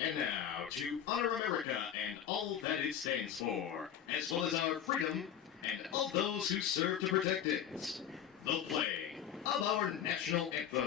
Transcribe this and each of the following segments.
And now, to honor America and all that it stands for, as well as our freedom and all those who serve to protect it, the playing of our national anthem.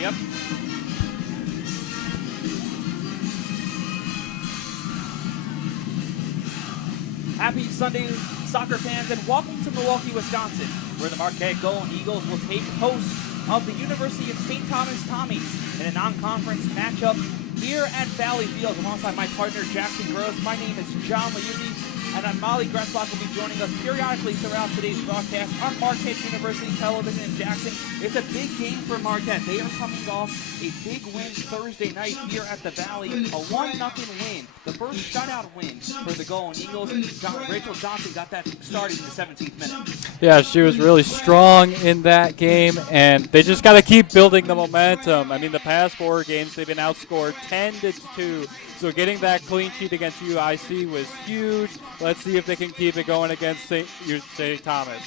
Yep. Happy Sunday, soccer fans, and welcome to Milwaukee, Wisconsin, where the Marquette Golden Eagles will take host of the University of St. Thomas Tommies in a non-conference matchup here at Valley Field alongside my partner, Jackson Gross. My name is John Layuzi, and Molly Gresslock will be joining us periodically throughout today's broadcast on Marquette University Television in Jackson. It's a big game for Marquette. They are coming off a big win Thursday night here at the Valley, a 1-0 win, the first shutout win for the Golden Eagles. Rachel Johnson got that started in the 17th minute. Yeah, she was really strong in that game, and they just got to keep building the momentum. I mean, the past 4 games, they've been outscored 10-2. So getting that clean sheet against UIC was huge. Let's see if they can keep it going against St. Thomas.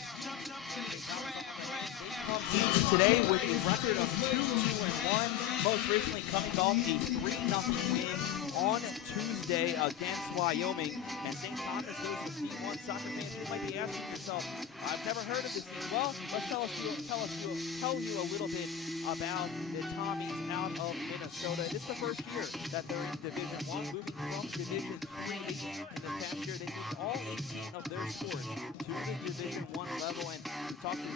Today with a record of 2-1, most recently coming off a 3-0 win on Tuesday against Wyoming. And St. Thomas goes to D1. Soccer fans, you might be asking yourself, I've never heard of this team. Well, let's tell you a little bit about the Tommies out of Minnesota. It's the first year that they're in Division I, moving from Division III. In this past year, they moved all 18 of their sports to the Division I level. And we talked to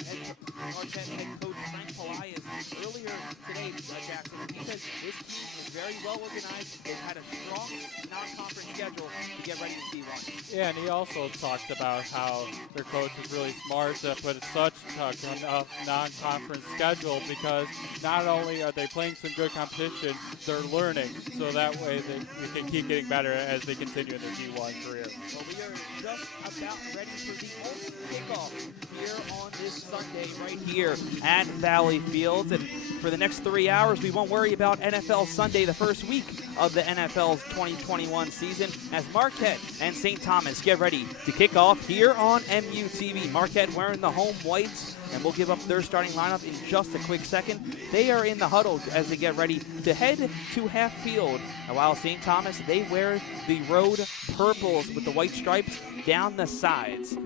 Marquette head coach Frank Pelias earlier today, Jackson. He said this team is very well organized. They've had a strong non-conference schedule to get ready to D1. Yeah, and he also talked about how their coach is really smart to put such a non-conference schedule, because not only are they playing some good competition, they're learning. So that way they can keep getting better as they continue in their D1 career. Well, we are just about ready for the ultimate kickoff here on this Sunday right here at Valley Fields. And for the next 3 hours, we won't worry about NFL Sunday, the first week of the NFL's 2021 season, as Marquette and St. Thomas get ready to kick off here on MUTV. Marquette wearing the home whites, and we'll give up their starting lineup in just a quick second. They are in the huddle as they get ready to head to half field, while St. Thomas, they wear the road purples with the white stripes down the sides.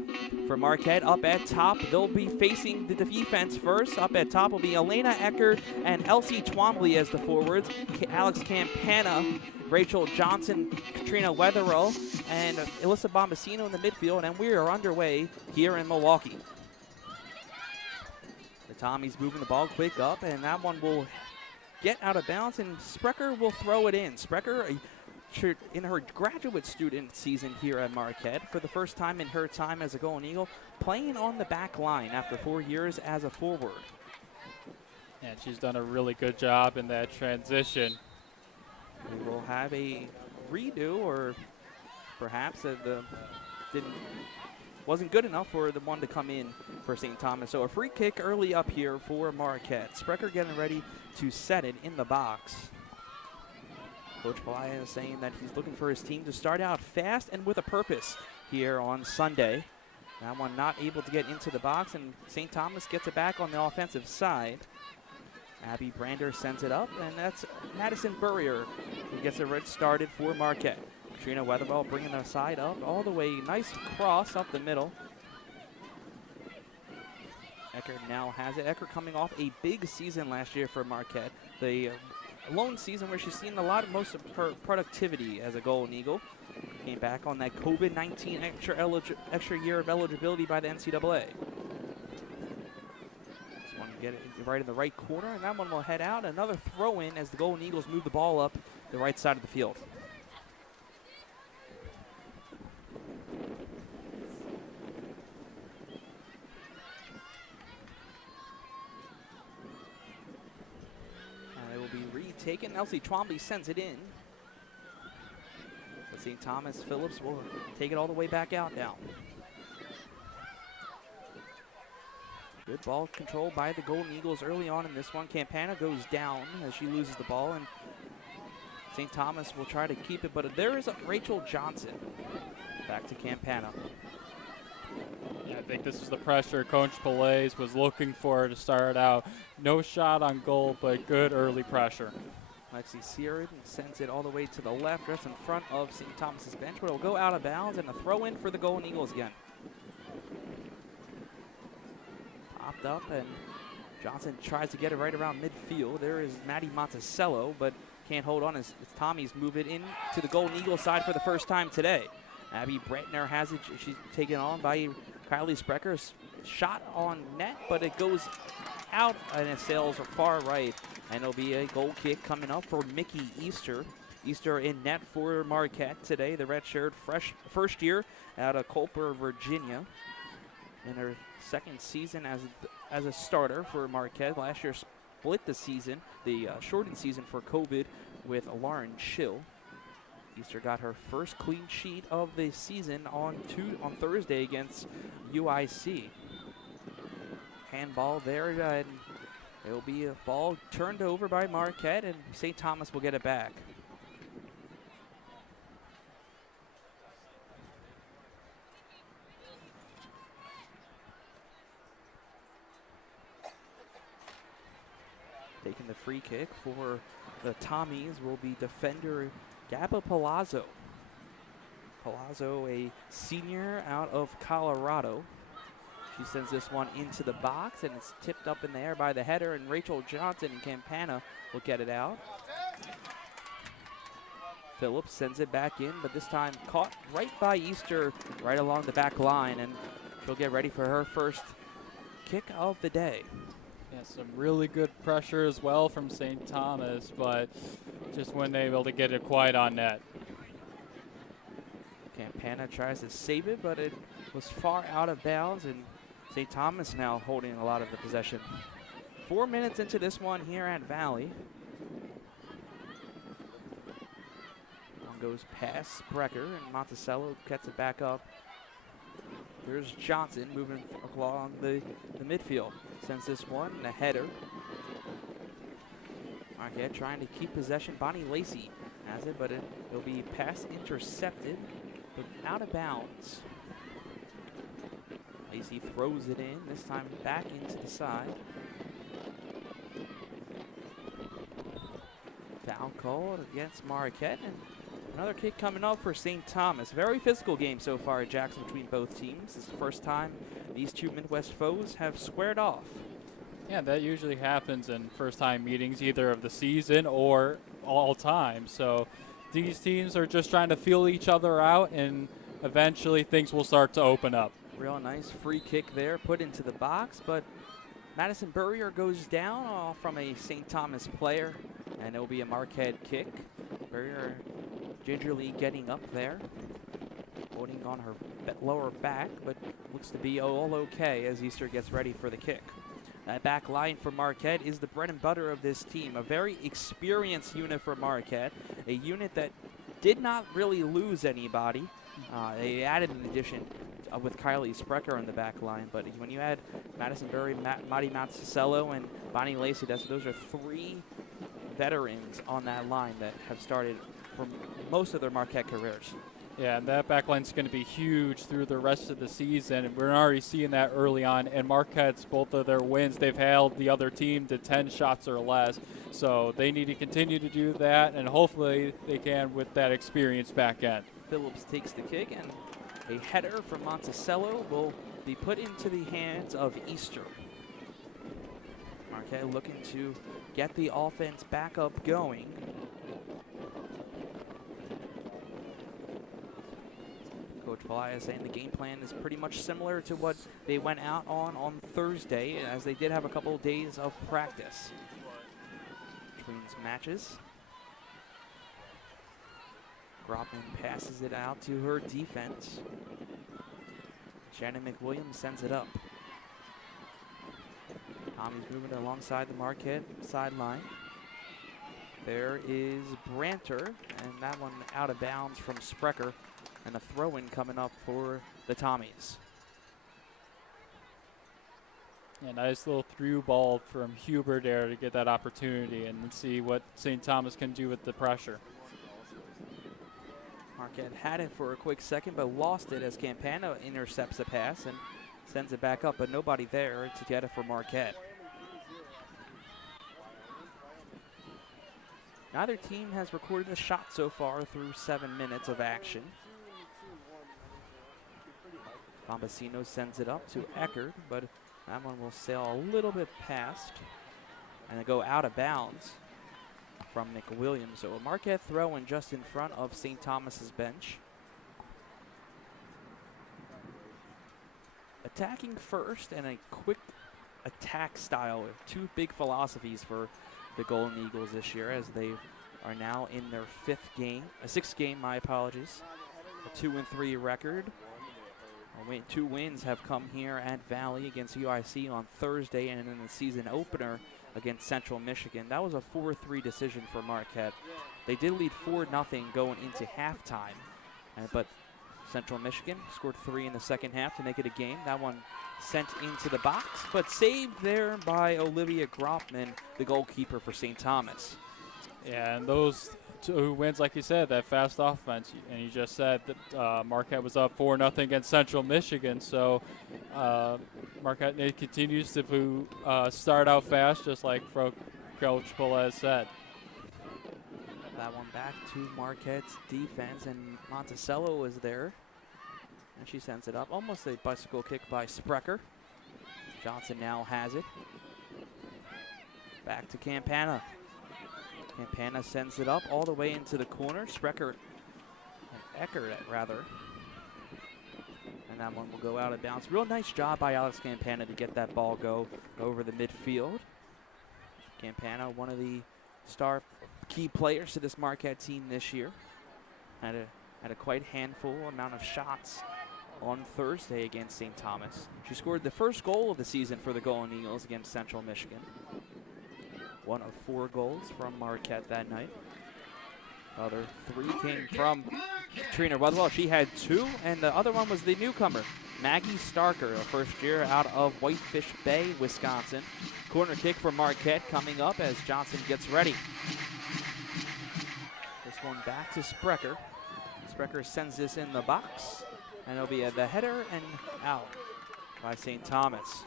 For Marquette, up at top, they'll be facing the defense first. Up at top will be Elena Ecker and Elsie Twombly as the forwards, Alex Campana, Rachel Johnson, Katrina Weatherill, and Alyssa Bombasino in the midfield, and we are underway here in Milwaukee. The Tommies moving the ball quick up, and that one will get out of bounds, and Sprecher will throw it in. Sprecher, in her graduate student season here at Marquette, for the first time in her time as a Golden Eagle, playing on the back line after 4 years as a forward. And she's done a really good job in that transition. We will have a redo, or perhaps wasn't good enough for the one to come in for St. Thomas. So a free kick early up here for Marquette. Sprecher getting ready to set it in the box. Coach Pelaya is saying that he's looking for his team to start out fast and with a purpose here on Sunday. That one not able to get into the box, and St. Thomas gets it back on the offensive side. Abby Brander sends it up, and that's Madison Burrier who gets it right started for Marquette. Trina Weatherwell bringing the side up all the way. Nice cross up the middle. Eckert now has it. Eckert coming off a big season last year for Marquette. The lone season where she's seen most of her productivity as a Golden Eagle. Came back on that COVID-19 extra year of eligibility by the NCAA. This one get it right in the right corner, and that one will head out. Another throw in as the Golden Eagles move the ball up the right side of the field. Taken. Elsie Twombly sends it in. But St. Thomas Phillips will take it all the way back out now. Good ball control by the Golden Eagles early on in this one. Campana goes down as she loses the ball, and St. Thomas will try to keep it, but there is Rachel Johnson. Back to Campana. Yeah, I think this is the pressure Coach Pelay was looking for to start out. No shot on goal, but good early pressure. Lexi Searid sends it all the way to the left, just in front of St. Thomas's bench, but it'll go out of bounds, and a throw in for the Golden Eagles again. Popped up, and Johnson tries to get it right around midfield. There is Maddie Monticello, but can't hold on as Tommy's move it in to the Golden Eagles side for the first time today. Abby Brentner has it. She's taken on by Kylie Sprecher. Shot on net, but it goes out and it sails far right. And it'll be a goal kick coming up for Mickey Easter. Easter in net for Marquette today. The redshirt first year out of Culper, Virginia. In her second season as a starter for Marquette. Last year split the season, the shortened season for COVID with Lauren Schill. Easter got her first clean sheet of the season on Thursday against UIC. Handball there, and it will be a ball turned over by Marquette, and St. Thomas will get it back. Taking the free kick for the Tommies will be defender Gabba Palazzo. Palazzo, a senior out of Colorado. She sends this one into the box, and it's tipped up in the air by the header, and Rachel Johnson and Campana will get it out. Phillips sends it back in, but this time caught right by Easter, right along the back line, and she'll get ready for her first kick of the day. Yeah, some really good pressure as well from St. Thomas, but just weren't able to get it quite on net. Campana tries to save it, but it was far out of bounds, and St. Thomas now holding a lot of the possession. 4 minutes into this one here at Valley. One goes past Sprecher, and Monticello gets it back up. There's Johnson moving along the midfield. Sends this one, and a header. Marquette trying to keep possession. Bonnie Lacey has it, but it'll be pass intercepted, but out of bounds. Lacey throws it in, this time back into the side. Foul called against Marquette, and another kick coming up for St. Thomas. Very physical game so far at Jackson between both teams. This is the first time these two Midwest foes have squared off. Yeah, that usually happens in first-time meetings, either of the season or all time. So these teams are just trying to feel each other out, and eventually things will start to open up. Real nice free kick there, put into the box, but Madison Burrier goes down from a St. Thomas player, and it'll be a Marquette kick. Burrier gingerly getting up there, holding on her lower back, but looks to be all okay as Easter gets ready for the kick. That back line for Marquette is the bread and butter of this team. A very experienced unit for Marquette, a unit that did not really lose anybody. They added an addition with Kylie Sprecher in the back line. But when you add Madison Berry, Madi Mazzucello, and Bonnie Lacey, those are 3 veterans on that line that have started for most of their Marquette careers. Yeah, and that back line's going to be huge through the rest of the season, and we're already seeing that early on. And Marquette's, both of their wins, they've held the other team to 10 shots or less. So they need to continue to do that, and hopefully they can with that experienced back end. Phillips takes the kick, and a header from Monticello will be put into the hands of Easter. Marquette looking to get the offense back up going. Coach Pelaez saying the game plan is pretty much similar to what they went out on Thursday, as they did have a couple of days of practice between matches. Gropman passes it out to her defense. Shannon McWilliams sends it up. Tommy's moving alongside the Marquette sideline. There is Branter, and that one out of bounds from Sprecher, and a throw-in coming up for the Tommies. Yeah, nice little through ball from Huber there to get that opportunity and see what St. Thomas can do with the pressure. Marquette had it for a quick second, but lost it as Campana intercepts the pass and sends it back up, but nobody there to get it for Marquette. Neither team has recorded a shot so far through 7 minutes of action. Bombasino sends it up to Eckert, but that one will sail a little bit past and go out of bounds from McWilliams. So a Marquette throw-in just in front of St. Thomas's bench. Attacking first and a quick attack style. 2 big philosophies for the Golden Eagles this year, as they are now in their 6th game, my apologies. A 2-3 record. 2 wins have come here at Valley against UIC on Thursday, and in the season opener against Central Michigan. That was a 4-3 decision for Marquette. They did lead 4-0 going into halftime, but Central Michigan scored 3 in the second half to make it a game. That one sent into the box, but saved there by Olivia Gropman, the goalkeeper for St. Thomas. Yeah, and those 2 wins, like you said, that fast offense, and you just said that Marquette was up 4-0 against Central Michigan, so Marquette continues to start out fast, just like Coach Pelaez said. That one back to Marquette's defense, and Monticello was there, and she sends it up. Almost a bicycle kick by Sprecher. Johnson now has it. Back to Campana. Campana sends it up all the way into the corner. Sprecher, Eckert rather. And that one will go out of bounds. Real nice job by Alex Campana to get that ball go over the midfield. Campana, one of the star key players to this Marquette team this year. Had a quite handful amount of shots on Thursday against St. Thomas. She scored the first goal of the season for the Golden Eagles against Central Michigan. 1 of 4 goals from Marquette that night. Other 3 came from Trina Weatherwell. She had 2, and the other one was the newcomer, Maggie Starker, a first year out of Whitefish Bay, Wisconsin. Corner kick for Marquette coming up as Johnson gets ready. This one back to Sprecher. Sprecher sends this in the box, and it'll be the header and out by St. Thomas.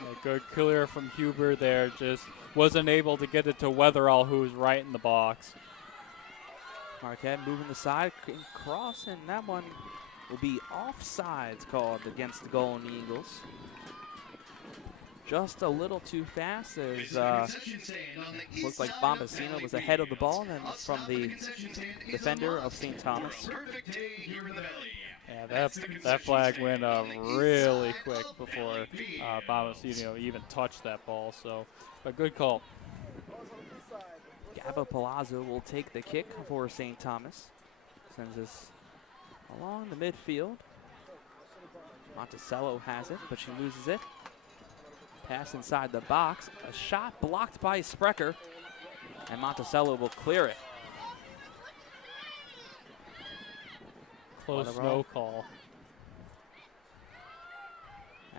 A good clear from Huber there, just wasn't able to get it to Weatherall, who was right in the box. Marquette moving the side, cross, and that one will be offsides called against the Golden Eagles. Just a little too fast, as looks like Bombasino was ahead of the ball and from the defender of St. Thomas. Yeah, that flag went really quick before Bombasino even touched that ball, so a good call. Gabba Palazzo will take the kick for St. Thomas. Sends this along the midfield. Monticello has it, but she loses it. Pass inside the box. A shot blocked by Sprecher, and Monticello will clear it. Close no call.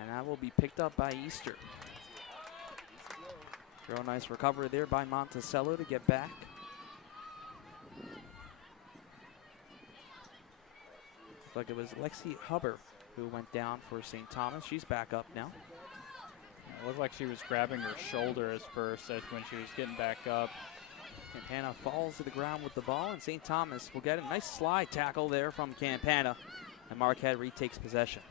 And that will be picked up by Easter. Real nice recovery there by Monticello to get back. Looks like it was Lexi Hubbard who went down for St. Thomas. She's back up now. It looked like she was grabbing her shoulder as first as when she was getting back up. Campana falls to the ground with the ball, and St. Thomas will get a nice slide tackle there from Campana, and Marquette retakes possession.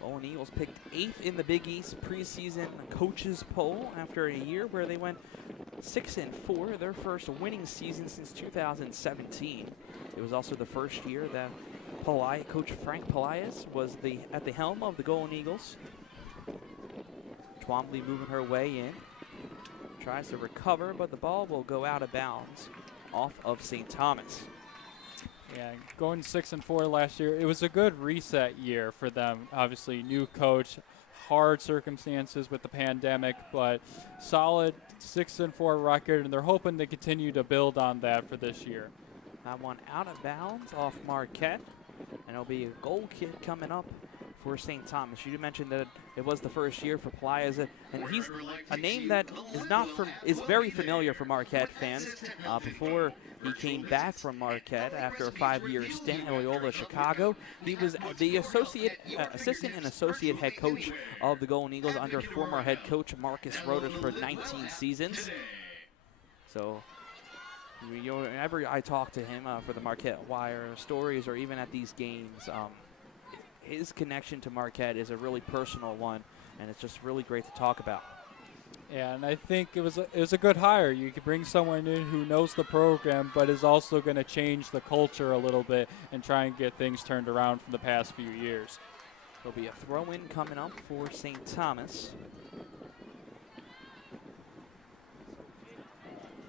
Golden Eagles picked 8th in the Big East preseason coaches poll after a year where they went 6-4, their first winning season since 2017. It was also the first year that Coach Frank Polias was at the helm of the Golden Eagles. Twombly moving her way in. Tries to recover, but the ball will go out of bounds off of St. Thomas. Yeah, going 6-4 last year, it was a good reset year for them. Obviously, new coach, hard circumstances with the pandemic, but solid 6-4 record, and they're hoping to continue to build on that for this year. That one out of bounds off Marquette, and it'll be a goal kick coming up for St. Thomas. You mentioned that it was the first year for Plias, and he's a name that is very familiar for Marquette fans. Before he came back from Marquette after a 5-year stint at Loyola Chicago, he was the assistant and associate head coach of the Golden Eagles under former head coach Marcus Rodas for 19 seasons. So whenever I talk to him for the Marquette Wire stories or even at these games, his connection to Marquette is a really personal one, and it's just really great to talk about. Yeah, and I think it was a good hire. You could bring someone in who knows the program, but is also going to change the culture a little bit and try and get things turned around from the past few years. There'll be a throw-in coming up for St. Thomas.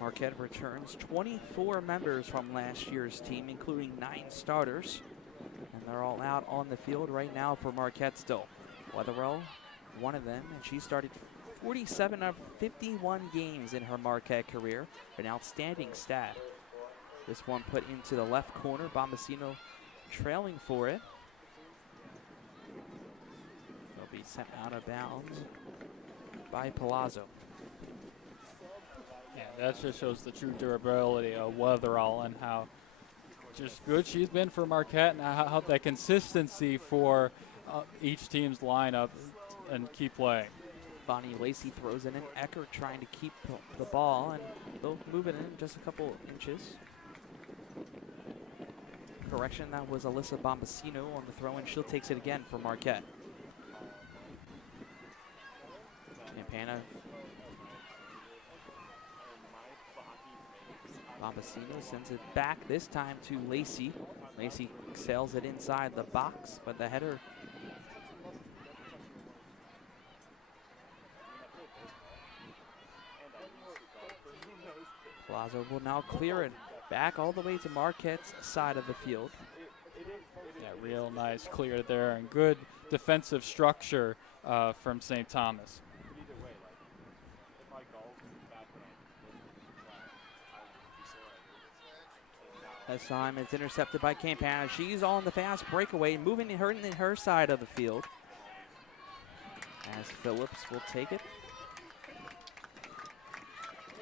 Marquette returns 24 members from last year's team, including 9 starters. And they're all out on the field right now for Marquette still. Wetherell, one of them, and she started 47 of 51 games in her Marquette career. An outstanding stat. This one put into the left corner. Bombacino trailing for it. They'll be sent out of bounds by Palazzo. Yeah, that just shows the true durability of Wetherall and how just good she's been for Marquette, and how that consistency for each team's lineup and keep playing. Bonnie Lacey throws in an Eckert trying to keep the ball, and they'll move it in just a couple inches. Correction, that was Alyssa Bombacino on the throw-in. She'll takes it again for Marquette. Campana. Bombacino sends it back, this time to Lacey. Lacey sails it inside the box, but the header Plaza will now clear it back all the way to Marquette's side of the field. Yeah, real nice clear there, and good defensive structure from St. Thomas. This time it's intercepted by Campana. She's on the fast breakaway, moving her in her side of the field. As Phillips will take it.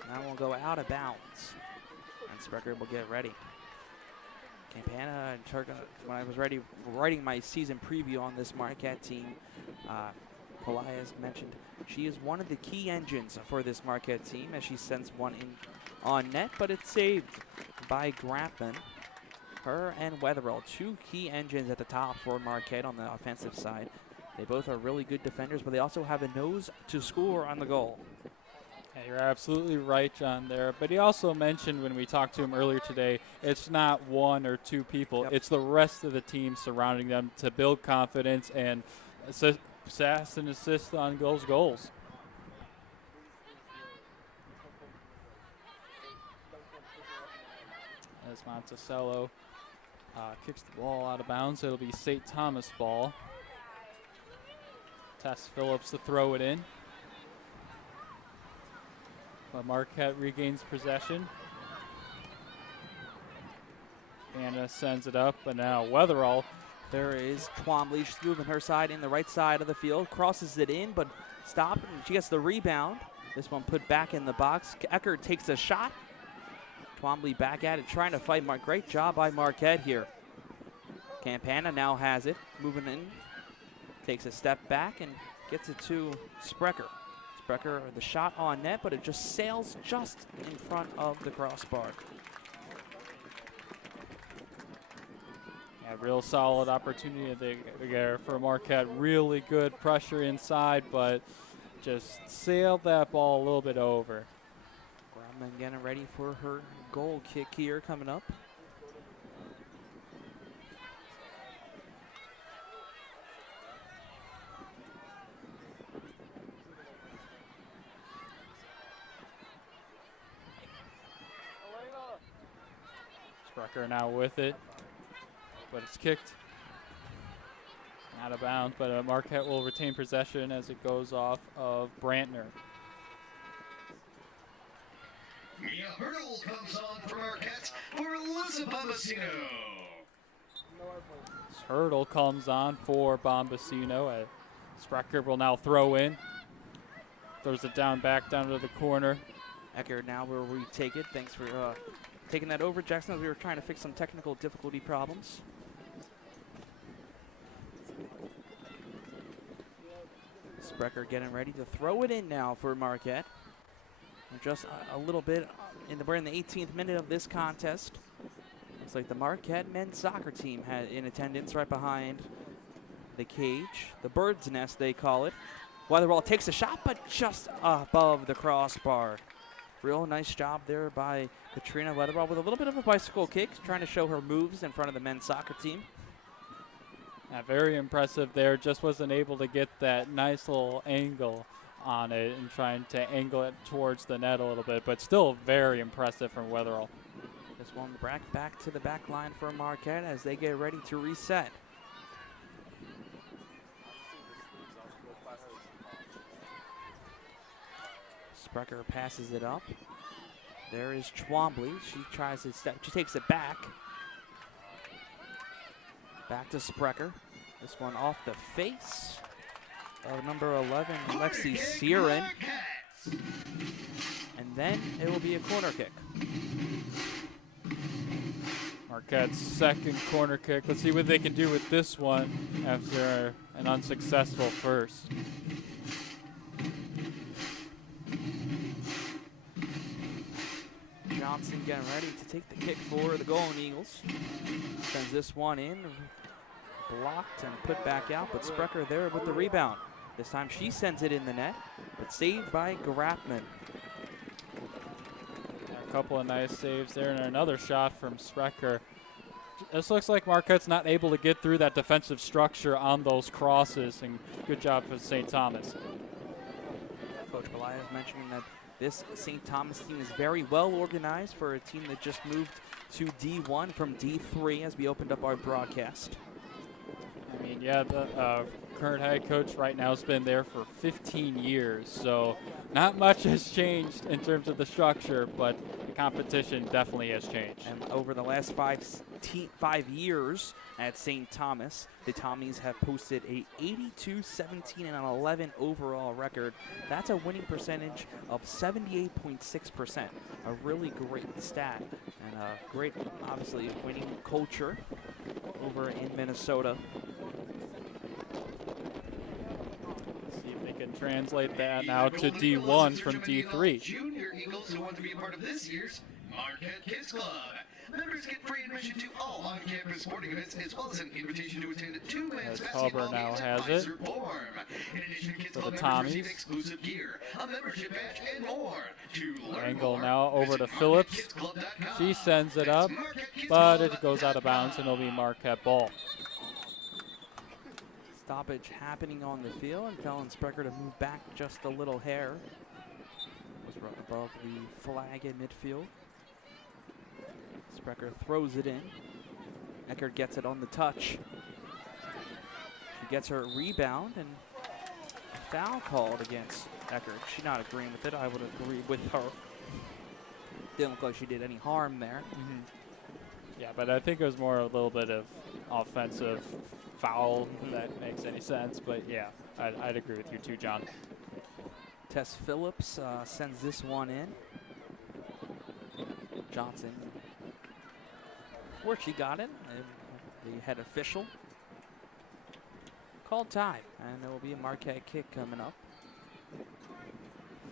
That will go out of bounds. And Sprecher will get ready. Campana and Turka, when I was writing my season preview on this Marquette team, Polias mentioned she is one of the key engines for this Marquette team as she sends one in on net, but it's saved by Grappin. Her and Wetherell, 2 key engines at the top for Marquette on the offensive side. They both are really good defenders, but they also have a nose to score on the goal. Yeah, you're absolutely right, John, there. But he also mentioned when we talked to him earlier today, it's not 1 or 2 people. Yep. It's the rest of the team surrounding them to build confidence and assist and assist on goals. As Monticello kicks the ball out of bounds, it'll be St. Thomas ball. Tess Phillips to throw it in. But Marquette regains possession. Anna sends it up, but now Weatherall. There is Twombly. She's moving her side in the right side of the field. Crosses it in, but stopped, and she gets the rebound. This one put back in the box. Eckert takes a shot. Twombly back at it, trying to fight. Great job by Marquette here. Campana now has it, moving in. Takes a step back and gets it to Sprecher. Sprecher, the shot on net, but it just sails just in front of the crossbar. Yeah, real solid opportunity there for Marquette. Really good pressure inside, but just sailed that ball a little bit over. Grumman getting ready for her goal kick here coming up. Sprecher now with it, but it's kicked out of bounds, but Marquette will retain possession as it goes off of Brantner. Mia Hurdle comes on for Marquette for Alyssa Bombacino. Hurdle comes on for Bombacino. Sprecher will now throw in. Throws it back down to the corner. Eckert now will retake it. Thanks for taking that over, Jackson, as we were trying to fix some technical difficulty problems. Sprecher getting ready to throw it in now for Marquette. Just a little bit, we're in the 18th minute of this contest. Looks like the Marquette men's soccer team had in attendance right behind the cage. The bird's nest, they call it. Weatherall takes a shot, but just above the crossbar. Real nice job there by Katrina Weatherall with a little bit of a bicycle kick, trying to show her moves in front of the men's soccer team. Yeah, very impressive there. Just wasn't able to get that nice little angle on it and trying to angle it towards the net a little bit, but still very impressive from Weatherall. This one back to the back line for Marquette as they get ready to reset. Sprecher passes it up. There is Twombly. She tries to step. She takes it back. Back to Sprecher. This one off the face of number 11, Lexi Searin. And then it will be a corner kick. Marquette's second corner kick. Let's see what they can do with this one after an unsuccessful first. Johnson getting ready to take the kick for the Golden Eagles. Sends this one in, blocked and put back out, but Sprecher there with the rebound. This time she sends it in the net, but saved by Grapman. A couple of nice saves there and another shot from Sprecher. This looks like Marquette's not able to get through that defensive structure on those crosses, and good job for St. Thomas. Coach Goliath mentioning that this St. Thomas team is very well organized for a team that just moved to D1 from D3 as we opened up our broadcast. I mean, yeah, the current head coach right now has been there for 15 years, so not much has changed in terms of the structure, but the competition definitely has changed. And over the last 5 years at St. Thomas, the Tommies have posted a 82-17 and an 11 overall record. That's a winning percentage of 78.6%. A really great stat and a great, obviously, winning culture over in Minnesota. See if they can translate that now to D1 from D3. Junior Eagles who want to be a part of this year's Marquette Kids Club. Members get free admission to all on-campus sporting events, as well as an invitation to attend two men's basketball now games has at it. Pfizer Forum. In addition, Kids For Club the members receive Tommies. exclusive gear, a membership badge, and more. To learn Angle more, now over to visit Phillips. MarquetteKidsClub.com. She sends it That's up, MarquetteKidsClub.com. but it goes out of bounds, and it'll be Marquette ball. Stoppage happening on the field, and telling Sprecher to move back just a little hair. Was right above the flag in midfield. Sprecher throws it in. Eckert gets it on the touch. She gets her rebound, and foul called against Eckert. She's not agreeing with it. I would agree with her. Didn't look like she did any harm there. Yeah, but I think it was more a little bit of offensive foul, if that makes any sense. But yeah, I'd agree with you too, John. Tess Phillips sends this one in. Johnson, where she got it, the head official called time, and there will be a Marquette kick coming up.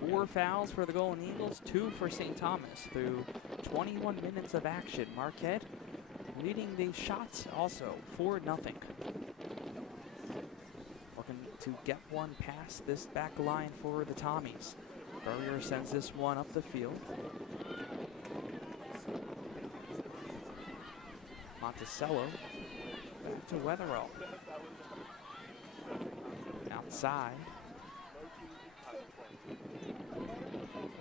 4 fouls for the Golden Eagles, 2 for St. Thomas through 21 minutes of action. Marquette leading the shots also 4-0. Looking to get one past this back line for the Tommies. Burrier sends this one up the field. Monticello back to Wetherell. Outside.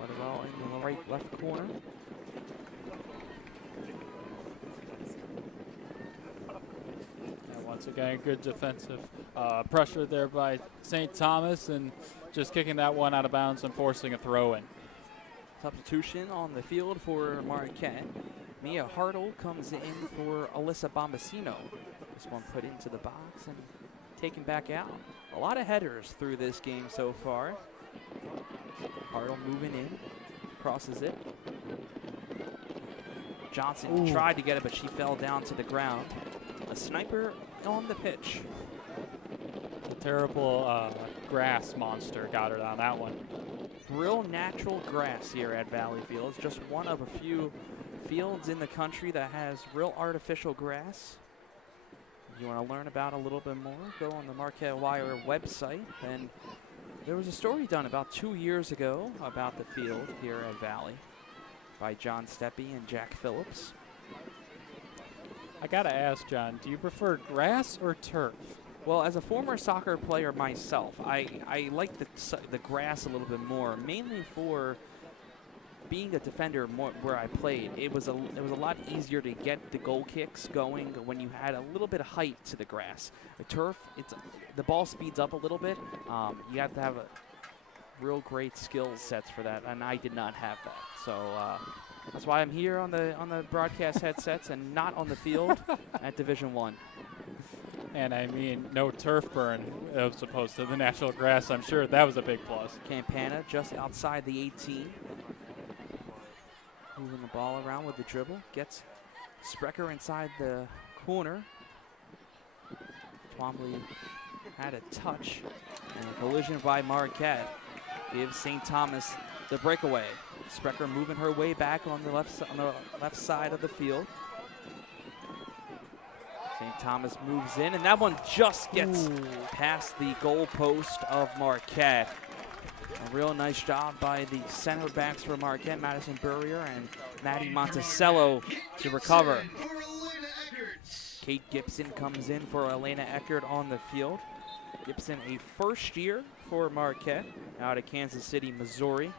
Wetherell in the right left corner. And once again, good defensive pressure there by St. Thomas, and just kicking that one out of bounds and forcing a throw in. Substitution on the field for Marquette. Mia Hartle comes in for Alyssa Bombasino. This one put into the box and taken back out. A lot of headers through this game so far. Hartle moving in, crosses it. Johnson tried to get it, but she fell down to the ground. A sniper on the pitch. A terrible grass monster got her on that one. Real natural grass here at Valley Fields. Just one of a few fields in the country that has real artificial grass. If you want to learn about a little bit more, go on the Marquette Wire website. And there was a story done about 2 years ago about the field here at Valley by John Steppe and Jack Phillips. I gotta ask, John, do you prefer grass or turf? Well, as a former soccer player myself, I like the grass a little bit more, mainly for being a defender more where I played. It was a lot easier to get the goal kicks going when you had a little bit of height to the grass. The turf, the ball speeds up a little bit. You have to have a real great skill sets for that, and I did not have that. So that's why I'm here on the broadcast headsets and not on the field at Division I. And I mean, no turf burn as opposed to the natural grass. I'm sure that was a big plus. Campana just outside the 18. Moving the ball around with the dribble. Gets Sprecher inside the corner. Twombly had a touch. And a collision by Marquette gives St. Thomas the breakaway. Sprecher moving her way back on the left side of the field. St. Thomas moves in, and that one just gets past the goal post of Marquette. A real nice job by the center backs for Marquette, Madison Burrier and Maddie Monticello to recover. Kate Gibson comes in for Elena Eckert on the field. Gibson, a first year for Marquette out of Kansas City, Missouri.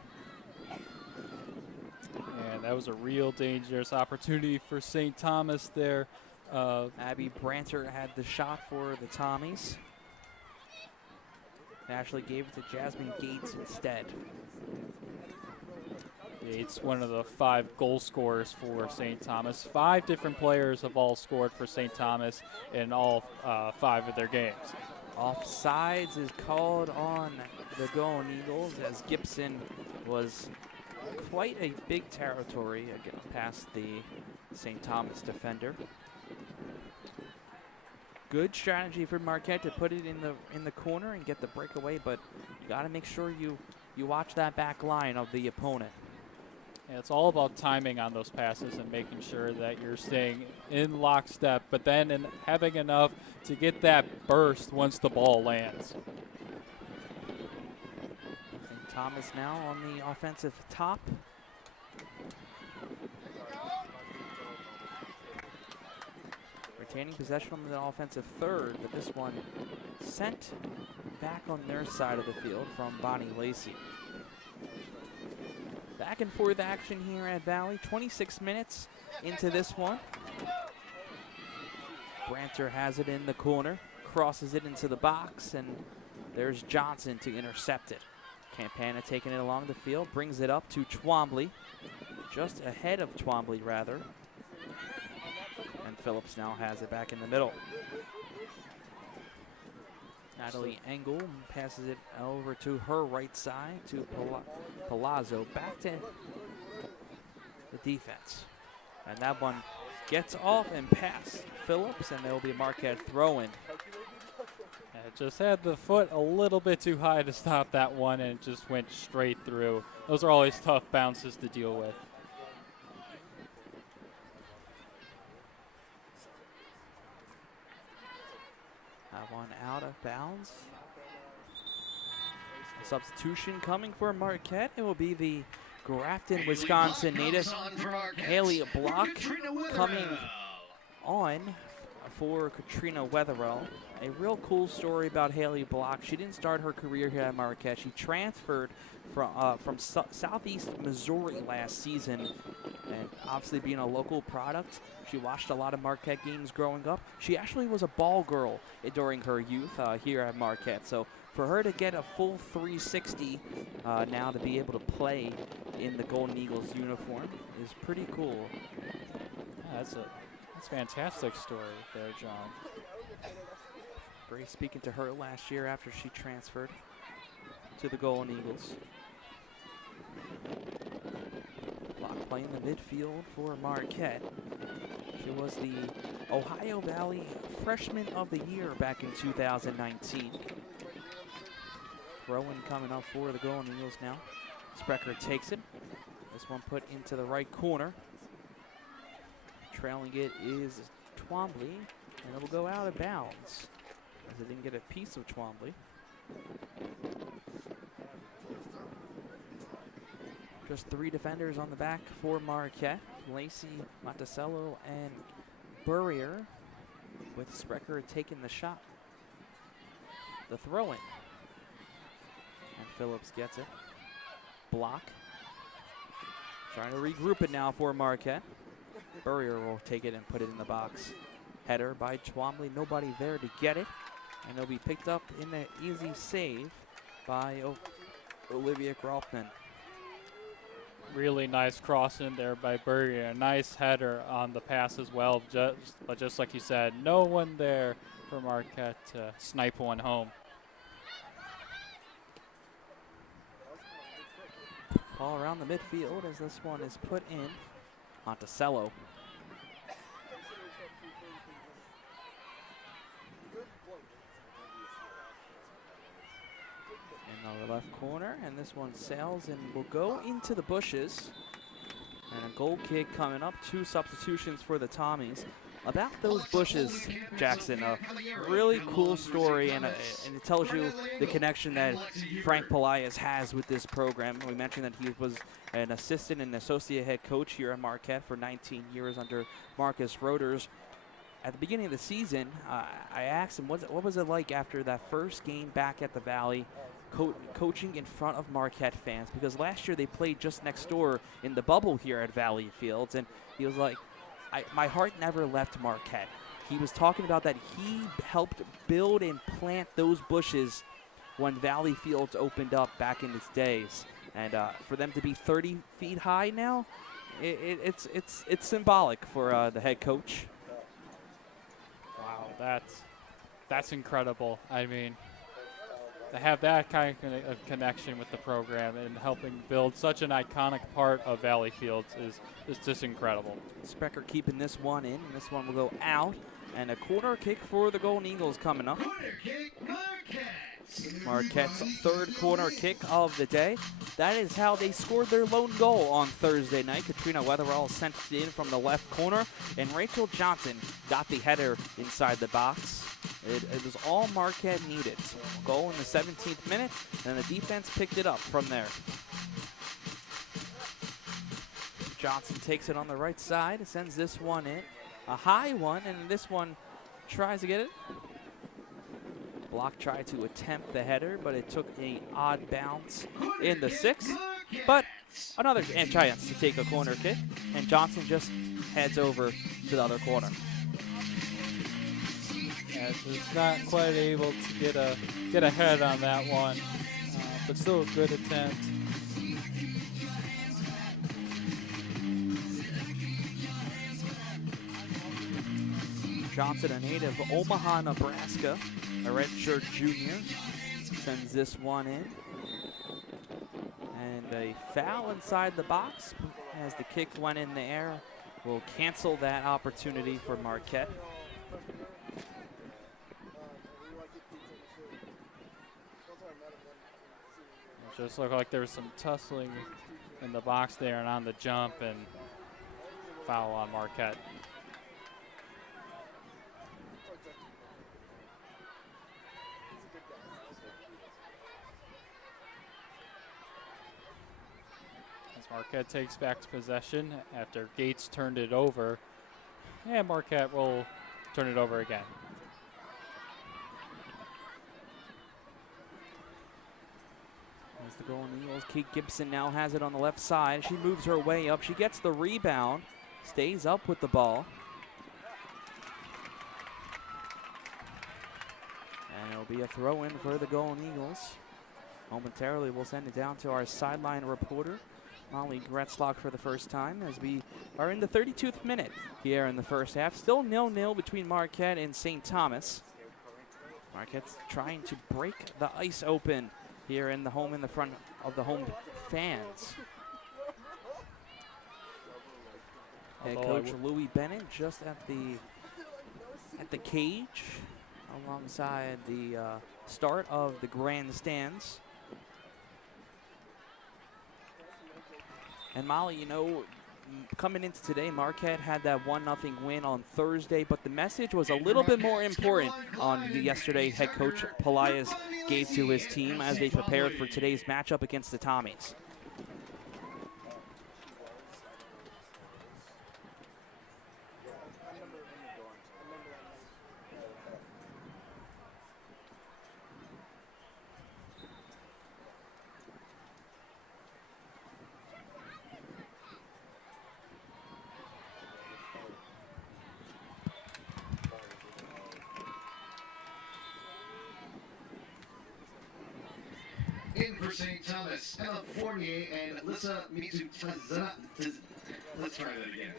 And that was a real dangerous opportunity for St. Thomas there. Abby Branter had the shot for the Tommies. Ashley gave it to Jasmine Gates instead. Gates, one of the 5 goal scorers for St. Thomas. 5 different players have all scored for St. Thomas in all 5 of their games. Offsides is called on the Golden Eagles as Gibson was quite a big territory past the St. Thomas defender. Good strategy for Marquette to put it in the corner and get the breakaway, but you got to make sure you watch that back line of the opponent. Yeah, it's all about timing on those passes and making sure that you're staying in lockstep, but then having enough to get that burst once the ball lands. St. Thomas now on the offensive top. Retaining possession on the offensive third, but this one sent back on their side of the field from Bonnie Lacey. Back and forth action here at Valley. 26 minutes into this one. Branter has it in the corner, crosses it into the box, and there's Johnson to intercept it. Campana taking it along the field, brings it up to Twombly, just ahead of Twombly rather. Phillips now has it back in the middle. Natalie Engel passes it over to her right side to Palazzo. Back to the defense. And that one gets off and past Phillips, and there will be a Marquette throw-in. It just had the foot a little bit too high to stop that one, and it just went straight through. Those are always tough bounces to deal with. That one out of bounds. Substitution coming for Marquette. It will be the Grafton, Wisconsin native Haley Block coming on for Katrina Wetherell. A real cool story about Haley Block. She didn't start her career here at Marquette. She transferred from Southeast Missouri last season, and obviously being a local product, she watched a lot of Marquette games growing up. She actually was a ball girl during her youth here at Marquette, so for her to get a full 360 now to be able to play in the Golden Eagles uniform is pretty cool. Yeah, that's a fantastic story there, John. Great speaking to her last year after she transferred to the Golden Eagles. Block playing the midfield for Marquette. She was the Ohio Valley Freshman of the Year back in 2019. Throw-in coming up for the Golden Eagles now. Sprecher takes it. This one put into the right corner. Trailing it is Twombly, and it will go out of bounds, as it didn't get a piece of Twombly. Just 3 defenders on the back for Marquette. Lacey, Monticello, and Burrier, with Sprecher taking the shot. The throw-in. And Phillips gets it. Block. Trying to regroup it now for Marquette. Burrier will take it and put it in the box. Header by Twombly. Nobody there to get it. And it'll be picked up in an easy save by Olivia Gralpman. Really nice cross in there by Burrier. A nice header on the pass as well. Just like you said, no one there for Marquette to snipe one home. Ball around the midfield as this one is put in. Monticello. In the left corner, and this one sails and will go into the bushes. And a goal kick coming up. 2 substitutions for the Tommies. About those bushes, Jackson, a really cool story, and it tells you the connection that Frank Pelias has with this program. We mentioned that he was an assistant and associate head coach here at Marquette for 19 years under Marcus Roders. At the beginning of the season, I asked him, what was it like after that first game back at the Valley, coaching in front of Marquette fans? Because last year they played just next door in the bubble here at Valley Fields, and he was like, my heart never left Marquette. He was talking about that he helped build and plant those bushes when Valley Fields opened up back in its days. And for them to be 30 feet high now, it's symbolic for the head coach. Wow, that's incredible. I mean, to have that kind of connection with the program and helping build such an iconic part of Valley Fields is just incredible. Sprecher keeping this one in, and this one will go out. And a corner kick for the Golden Eagles coming up. Corner kick, Marquette. Marquette's 3rd corner kick of the day. That is how they scored their lone goal on Thursday night. Katrina Wetherell sent it in from the left corner, and Rachel Johnson got the header inside the box. It was all Marquette needed. Goal in the 17th minute, and the defense picked it up from there. Johnson takes it on the right side, sends this one in. A high one, and this one tries to get it. Block tried to attempt the header, but it took an odd bounce in the 6th. But another chance to take a corner kick, and Johnson just heads over to the other corner. Yeah, just not quite able to get ahead on that one, but still a good attempt. Johnson, a native of Omaha, Nebraska, a redshirt junior, sends this one in. And a foul inside the box as the kick went in the air will cancel that opportunity for Marquette. It just looked like there was some tussling in the box there and on the jump, and foul on Marquette. As Marquette takes back possession after Gates turned it over, and Marquette will turn it over again. As the Golden Eagles, Kate Gibson now has it on the left side. She moves her way up. She gets the rebound, stays up with the ball. And it'll be a throw in for the Golden Eagles. Momentarily, we'll send it down to our sideline reporter, Molly Gretzlock, for the first time, as we are in the 32th minute here in the first half. Still 0-0 between Marquette and St. Thomas. Marquette's trying to break the ice open here in the front of the home fans. Head coach Louis Bennett just at the cage alongside the start of the grandstands. And Molly, you know, coming into today, Marquette had that 1-0 win on Thursday, but the message was a little bit more important on yesterday. Head coach Pelias gave to his team as they prepared for today's matchup against the Tommies. In for St. Thomas, Emma Fournier and Lissa Mizutani. Let's try that again.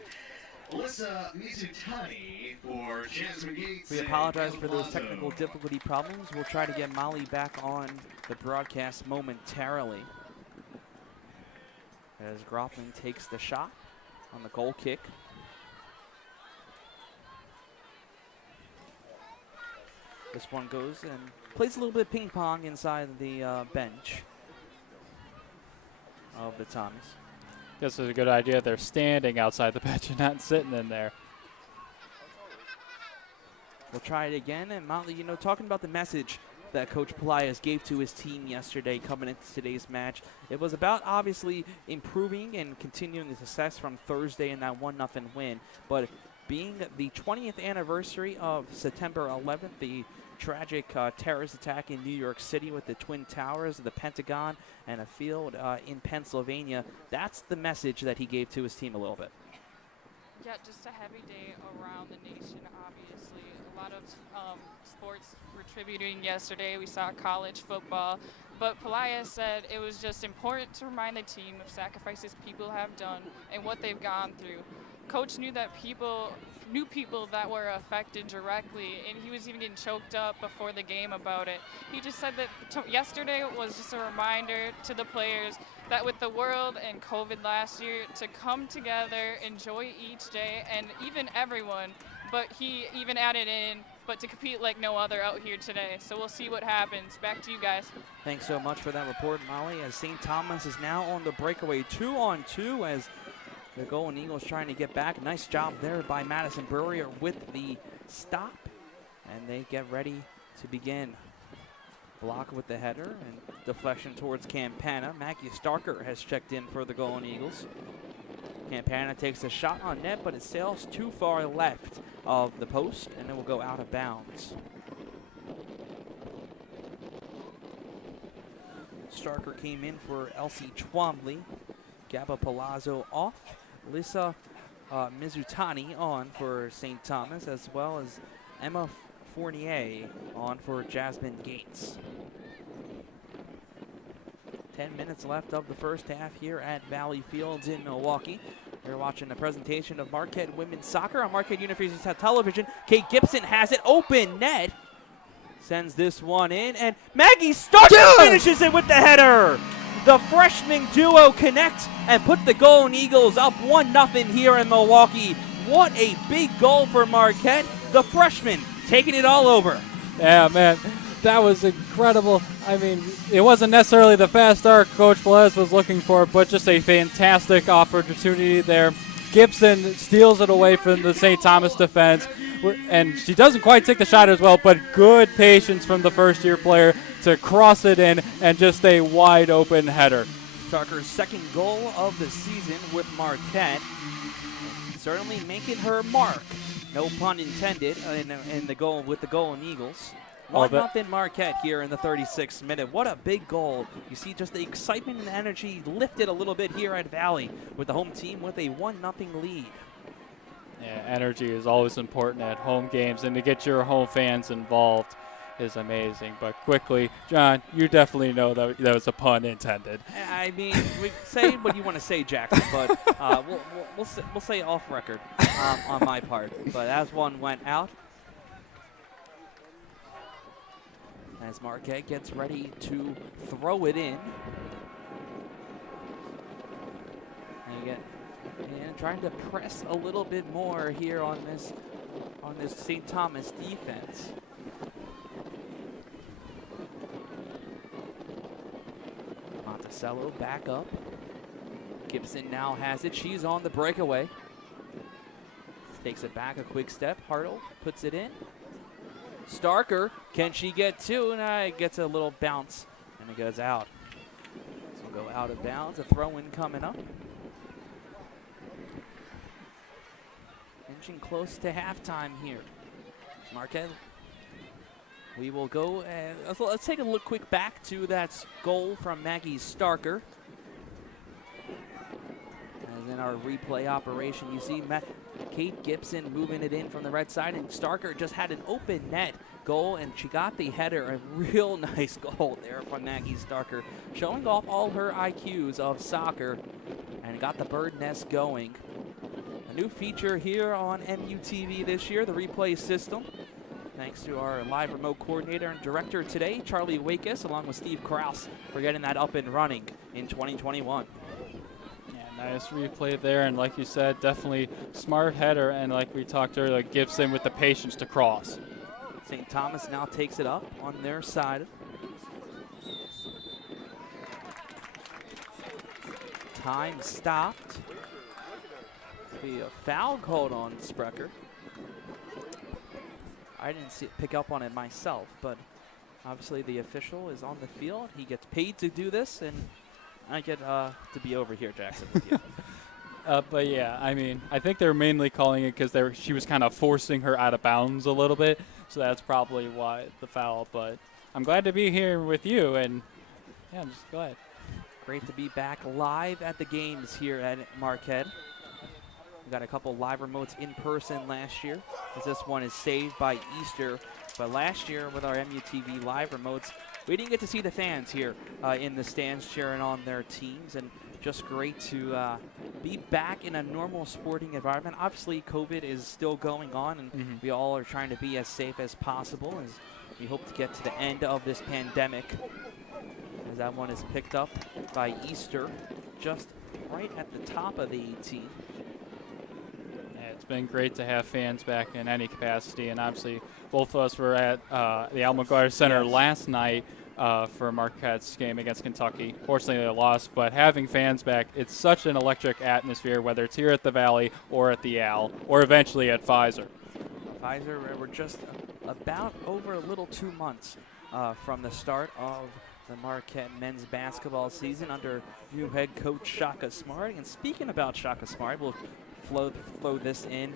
Lissa Mizutani for Jasmine Gates. We apologize for those technical difficulty problems. We'll try to get Molly back on the broadcast momentarily. As Groffman takes the shot on the goal kick. This one goes and plays a little bit of ping pong inside the bench of the Tommies. Guess it's a good idea. They're standing outside the bench and not sitting in there. We'll try it again. And Motley, you know, talking about the message that Coach Pelias gave to his team yesterday coming into today's match, it was about obviously improving and continuing the success from Thursday in that 1-0 win. But being the 20th anniversary of September 11th, the tragic terrorist attack in New York City with the Twin Towers, the Pentagon, and a field in Pennsylvania, that's the message that he gave to his team a little bit. Yeah, just a heavy day around the nation, obviously. A lot of sports were tributing yesterday. We saw college football. But Pelias said it was just important to remind the team of sacrifices people have done and what they've gone through. Coach knew that people that were affected directly, and he was even getting choked up before the game about it. He just said that yesterday was just a reminder to the players that with the world and COVID last year, to come together, enjoy each day, and even everyone, but he even added in, but to compete like no other out here today. So we'll see what happens. Back to you guys. Thanks so much for that report, Molly, as St. Thomas is now on the breakaway 2-on-2 as the Golden Eagles trying to get back. Nice job there by Madison Brewer with the stop. And they get ready to begin. Block with the header and deflection towards Campana. Maggie Starker has checked in for the Golden Eagles. Campana takes a shot on net, but it sails too far left of the post, and it will go out of bounds. Starker came in for Elsie Twombly. Gabba Palazzo off. Lissa Mizutani on for St. Thomas, as well as Emma Fournier on for Jasmine Gates. 10 minutes left of the first half here at Valley Fields in Milwaukee. You're watching a presentation of Marquette women's soccer on Marquette University's television. Kate Gibson has it, open net. Sends this one in, and Maggie Starker finishes it with the header. The freshman duo connect and put the Golden Eagles up 1-0 here in Milwaukee. What a big goal for Marquette. The freshman taking it all over. Yeah, man, that was incredible. I mean, it wasn't necessarily the fast start Coach Velez was looking for, but just a fantastic opportunity there. Gibson steals it away from the St. Thomas defense, and she doesn't quite take the shot as well, but good patience from the first-year player to cross it in and just a wide-open header. Starker's second goal of the season with Marquette. Certainly making her mark, no pun intended, in the goal with the Golden Eagles. 1-0 Marquette here in the 36th minute. What a big goal. You see just the excitement and energy lifted a little bit here at Valley with the home team with a 1-0 lead. Yeah, energy is always important at home games, and to get your home fans involved is amazing. But quickly, John, you definitely know that was a pun intended. I mean, say what you want to say, Jackson, but we'll say off record on my part. But as one went out, as Marquette gets ready to throw it in. And trying to press a little bit more here on this St. Thomas defense. Monticello back up. Gibson now has it. She's on the breakaway. Takes it back a quick step. Hartle puts it in. Starker, can she get two? And it gets a little bounce, and it goes out. So we'll go out of bounds. A throw-in coming up. Inching close to halftime here. Marquette. We will go and let's take a look quick back to that goal from Maggie Starker. As in our replay operation, you see Kate Gibson moving it in from the right side, and Starker just had an open net goal, and she got the header. A real nice goal there from Maggie Starker, showing off all her IQs of soccer, and got the bird nest going. A new feature here on MUTV this year, the replay system. Thanks to our live remote coordinator and director today, Charlie Wakes, along with Steve Kraus, for getting that up and running in 2021. Nice replay there, and like you said, definitely smart header, and like we talked earlier, Gibson with the patience to cross. St. Thomas now takes it up on their side. Time stopped. Be a foul called on Sprecher. I didn't pick up on it myself, but obviously the official is on the field. He gets paid to do this, and I get to be over here, Jackson, with you. But yeah, I mean, I think they're mainly calling it because she was kind of forcing her out of bounds a little bit, so that's probably why the foul. But I'm glad to be here with you, and yeah, I'm just glad. Great to be back live at the games here at Marquette. We got a couple live remotes in person last year, as this one is saved by Easter. But last year with our MUTV live remotes, we didn't get to see the fans here in the stands cheering on their teams, and just great to be back in a normal sporting environment. Obviously, COVID is still going on, and we all are trying to be as safe as possible as we hope to get to the end of this pandemic. As that one is picked up by Easter, just right at the top of the 18. It's been great to have fans back in any capacity, and obviously both of us were at the Al McGuire Center last night for Marquette's game against Kentucky. Fortunately, they lost, but having fans back, it's such an electric atmosphere, whether it's here at the Valley or at the Al or eventually at Pfizer. Pfizer, we're just about over a little 2 months from the start of the Marquette men's basketball season under new head coach Shaka Smart. And speaking about Shaka Smart, we'll flow this in.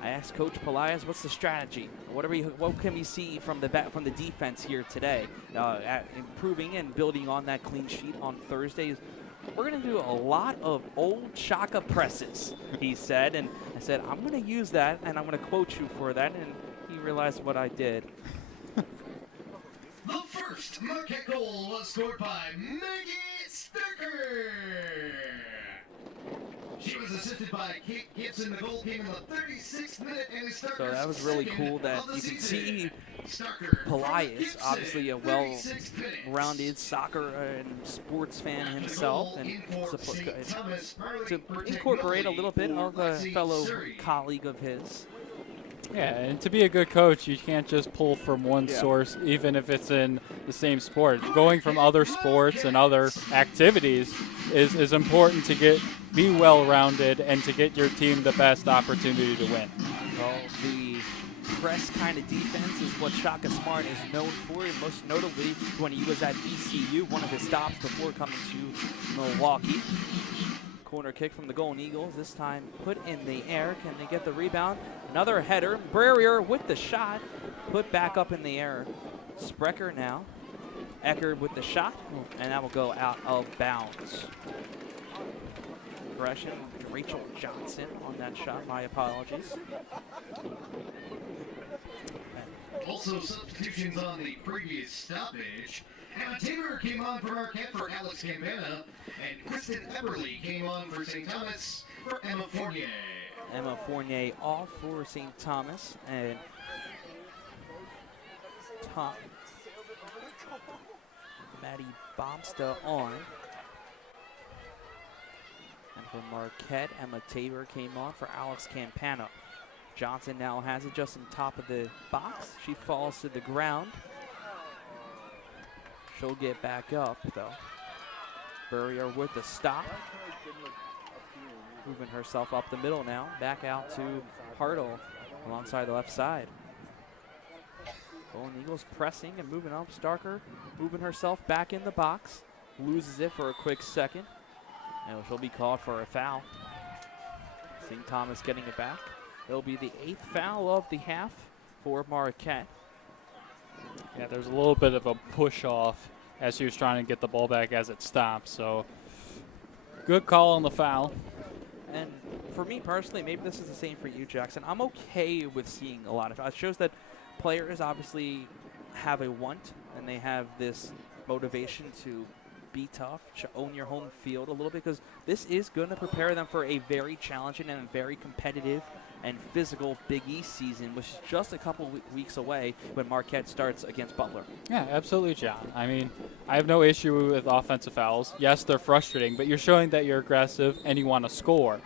I asked Coach Pelias, what's the strategy? What can we see from the defense here today? At improving and building on that clean sheet on Thursdays. We're going to do a lot of old Shaka presses, he said. And I said, I'm going to use that, and I'm going to quote you for that. And he realized what I did. The first Marquette goal was scored by Maggie Starker. She was assisted by Kate Gibson. The goal came in the 36th minute, and So that was really cool that you can see Polias, obviously a well-rounded soccer and sports fan himself, and to incorporate a little bit of a fellow colleague of his. Yeah, and to be a good coach, you can't just pull from one source, even if it's in the same sport. Going from other sports and other activities is important to be well-rounded and to get your team the best opportunity to win. Well, the press kind of defense is what Shaka Smart is known for, and most notably when he was at VCU, one of his stops before coming to Milwaukee. Corner kick from the Golden Eagles, this time put in the air. Can they get the rebound? Another header. Breyer with the shot, put back up in the air. Sprecher now. Eckerd with the shot, and that will go out of bounds. Aggression, Rachel Johnson on that shot. My apologies. Also substitutions on the previous stoppage. Emma Taylor came on for Marquette for Alex Campana, and Kristen Eberly came on for St. Thomas for Emma Fournier. Emma Fournier off for St. Thomas, and Maddie Bomsta on. And for Marquette, Emma Tabor came on for Alex Campana. Johnson now has it just on top of the box. She falls to the ground. She'll get back up, though. Burrier with the stop. Moving herself up the middle now. Back out to Hartle alongside the left side. Golden Eagles pressing and moving up. Starker moving herself back in the box. Loses it for a quick second. And she'll be called for a foul. St. Thomas getting it back. It'll be the 8th foul of the half for Marquette. Yeah, there's a little bit of a push off as she was trying to get the ball back as it stopped. So good call on the foul. And for me personally, maybe this is the same for you, Jackson. I'm okay with seeing a lot of fouls. It shows that players obviously have a want and they have this motivation to be tough, to own your home field a little bit, because this is going to prepare them for a very challenging and very competitive and physical Big East season, which is just a couple weeks away when Marquette starts against Butler. Yeah, absolutely, John. I mean, I have no issue with offensive fouls. Yes, they're frustrating, but you're showing that you're aggressive and you want to score.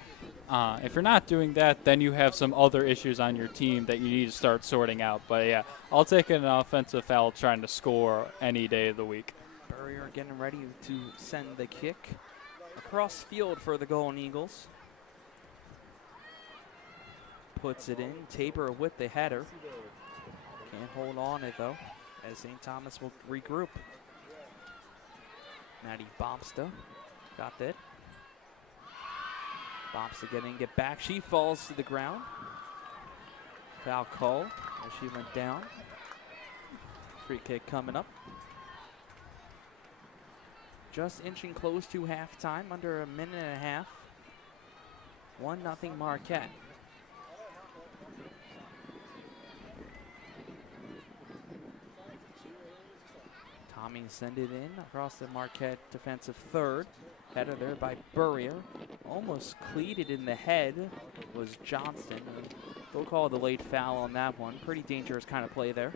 If you're not doing that, then you have some other issues on your team that you need to start sorting out. But, yeah, I'll take an offensive foul trying to score any day of the week. Burrier getting ready to send the kick across field for the Golden Eagles. Puts it in. Tabor with the header. Can't hold on it, though, as St. Thomas will regroup. Maddie Bomsta got that. Bomsta getting it back. She falls to the ground. Foul call as she went down. Free kick coming up. Just inching close to halftime, under a minute and a half. 1-0 Marquette. Tommy send it in across the Marquette defensive third. Header there by Burrier. Almost cleated in the head was Johnston. They'll call the late foul on that one. Pretty dangerous kind of play there.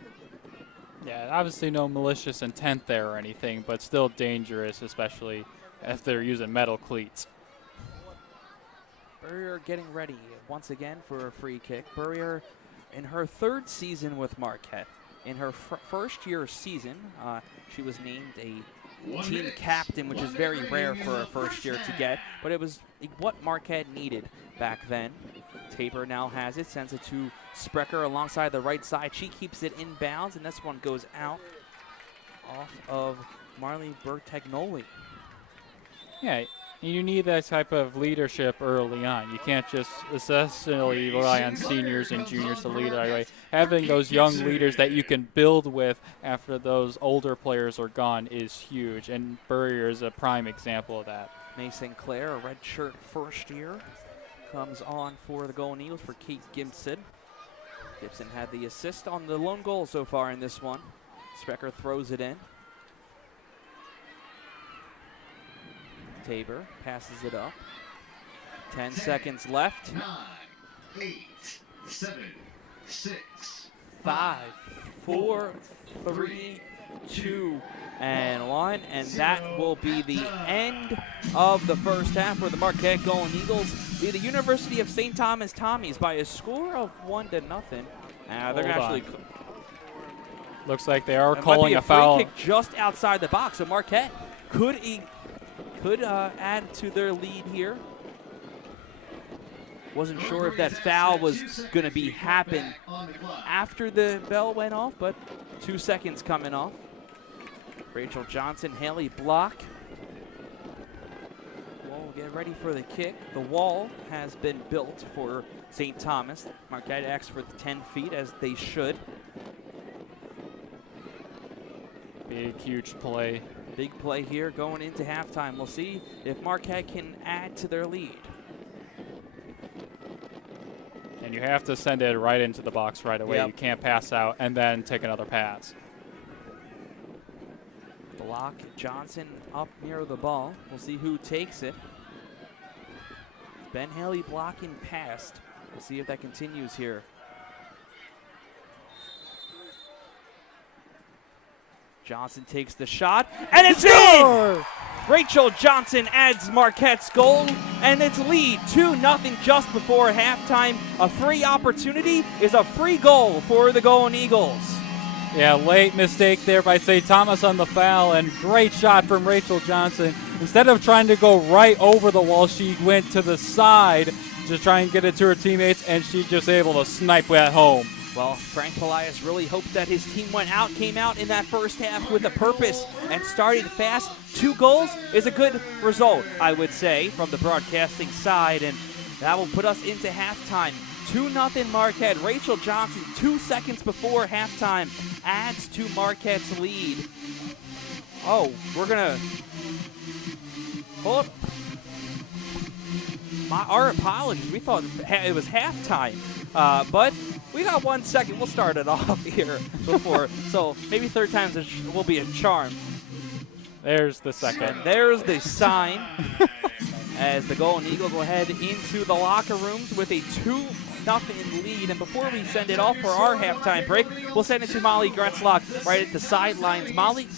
Yeah, obviously no malicious intent there or anything, but still dangerous, especially if they're using metal cleats. Burrier getting ready once again for a free kick. Burrier in her 3rd season with Marquette. In her first year season, she was named a team captain, which is very rare for a first year to get, but it was what Marquette needed back then. Tabor now has it, sends it to Sprecher alongside the right side. She keeps it in bounds, and this one goes out off of Marley Bertagnoli. Yeah, you need that type of leadership early on. You can't just necessarily rely on seniors and juniors to lead right away. Having those young leaders that you can build with after those older players are gone is huge, and Burrier is a prime example of that. Mason Clare, a red shirt first year, comes on for the Golden Eagles for Kate Gibson. Gibson had the assist on the lone goal so far in this one. Sprecher throws it in. Tabor passes it up. 10 seconds left. 9, 8, 7, 6, 5, 4, 3, 2, and 1. And that will be the end of the first half for the Marquette Golden Eagles. Be the University of St. Thomas Tommies by a score of 1-0. They're going to actually. Looks like they are calling a foul. Free kick just outside the box. So Marquette could add to their lead here. Wasn't sure if that foul was going to be happen after the bell went off, but 2 seconds coming off. Rachel Johnson, Haley Block. We'll get ready for the kick. The wall has been built for St. Thomas. Marquette asks for the 10 feet, as they should. Big, huge play. Big play here going into halftime. We'll see if Marquette can add to their lead. And you have to send it right into the box right away. Yep. You can't pass out and then take another pass. Block, Johnson up near the ball. We'll see who takes it. Ben Haley blocking past. We'll see if that continues here. Johnson takes the shot, and it's in! Rachel Johnson adds Marquette's goal, and it's lead 2-0 just before halftime. A free opportunity is a free goal for the Golden Eagles. Yeah, late mistake there by St. Thomas on the foul, and great shot from Rachel Johnson. Instead of trying to go right over the wall, she went to the side to try and get it to her teammates, and she just able to snipe at home. Well, Frank Polias really hoped that his team came out in that first half with a purpose and started fast. 2 goals is a good result, I would say, from the broadcasting side, and that will put us into halftime. 2-0 Marquette. Rachel Johnson, 2 seconds before halftime, adds to Marquette's lead. Oh, we're going to hold. Our apologies. We thought it was halftime, but we got 1 second. We'll start it off here before. So maybe third time's will be a charm. There's the second. And there's the sign as the Golden Eagles will head into the locker rooms with a 2-0 lead. And before we send it off for our halftime break, we'll send it to Molly Gretzlock right at the sidelines. Molly?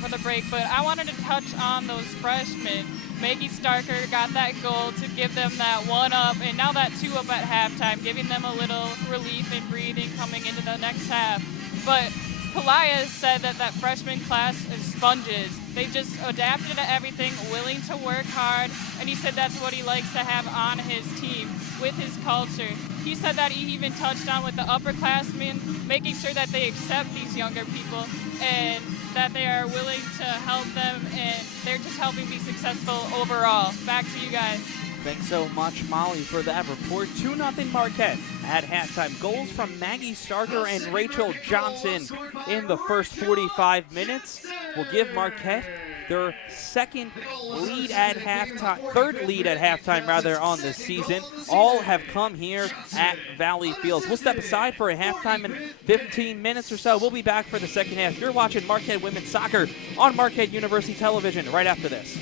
For the break, but I wanted to touch on those freshmen. Maggie Starker got that goal to give them that 1-up, and now that 2-up at halftime, giving them a little relief and breathing coming into the next half. But Polias said that freshman class is sponges. They just adapted to everything, willing to work hard, and he said that's what he likes to have on his team with his culture. He said that he even touched on with the upperclassmen, making sure that they accept these younger people and that they are willing to help them, and they're just helping be successful overall. Back to you guys. Thanks so much, Molly, for that report. 2-0 Marquette at halftime. Goals from Maggie Starker and Rachel Johnson in the first 45 minutes will give Marquette their third lead at halftime rather on the season. All have come here at Valley Fields. We'll step aside for a halftime in 15 minutes or so. We'll be back for the second half. You're watching Marquette Women's Soccer on Marquette University Television right after this.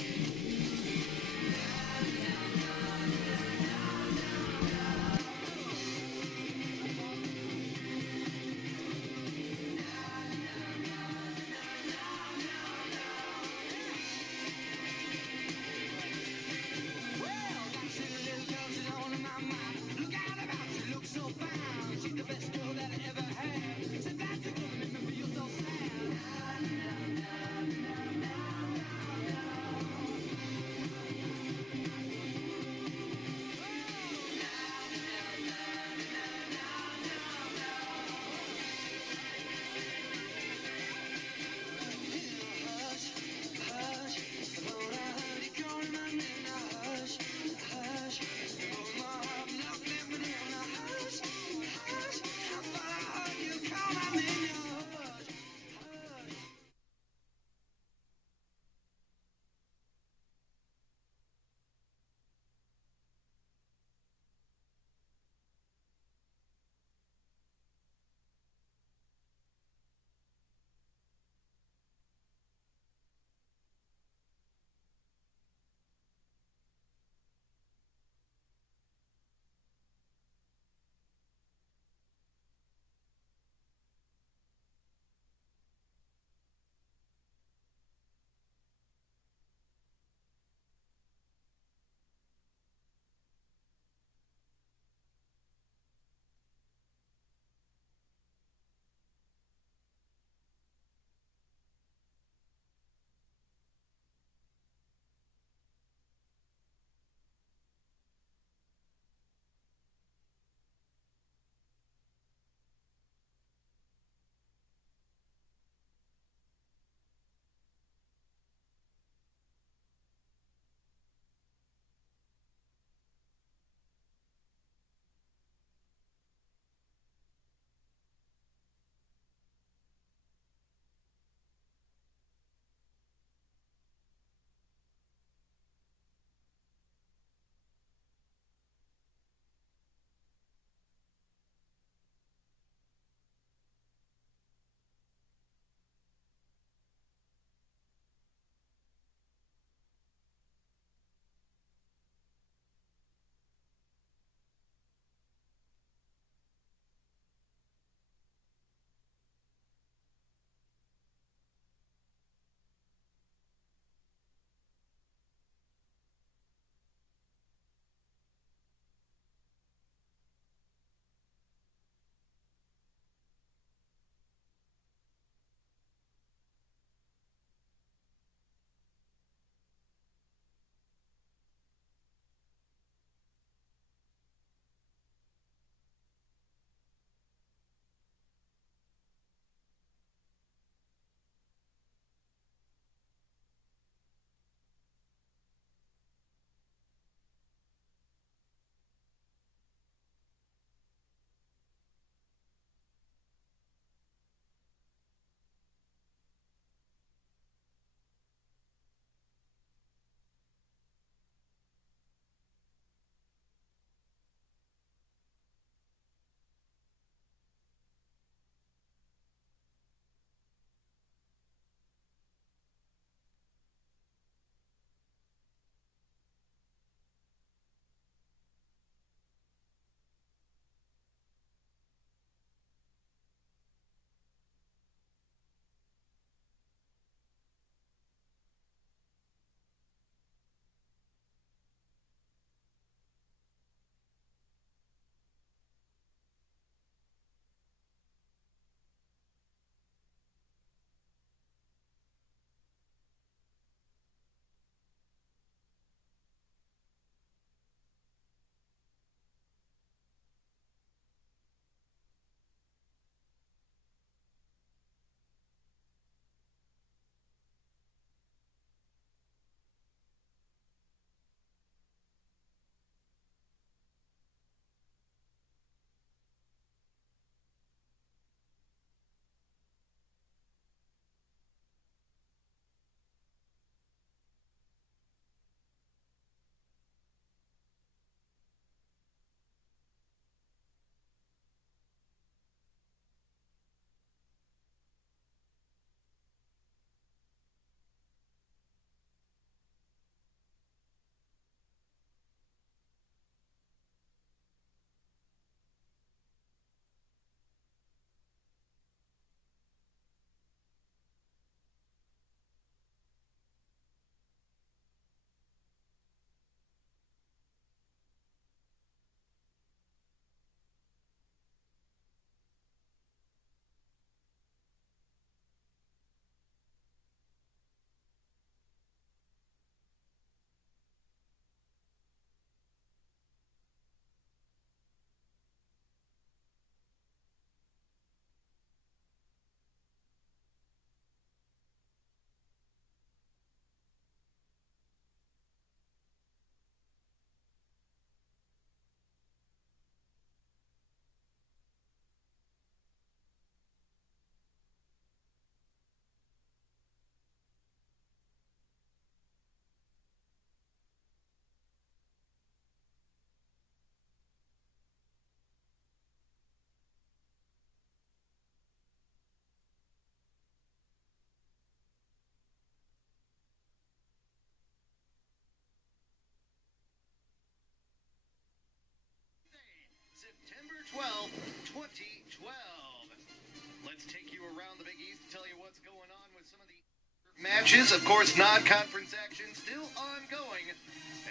Matches, of course, non-conference action still ongoing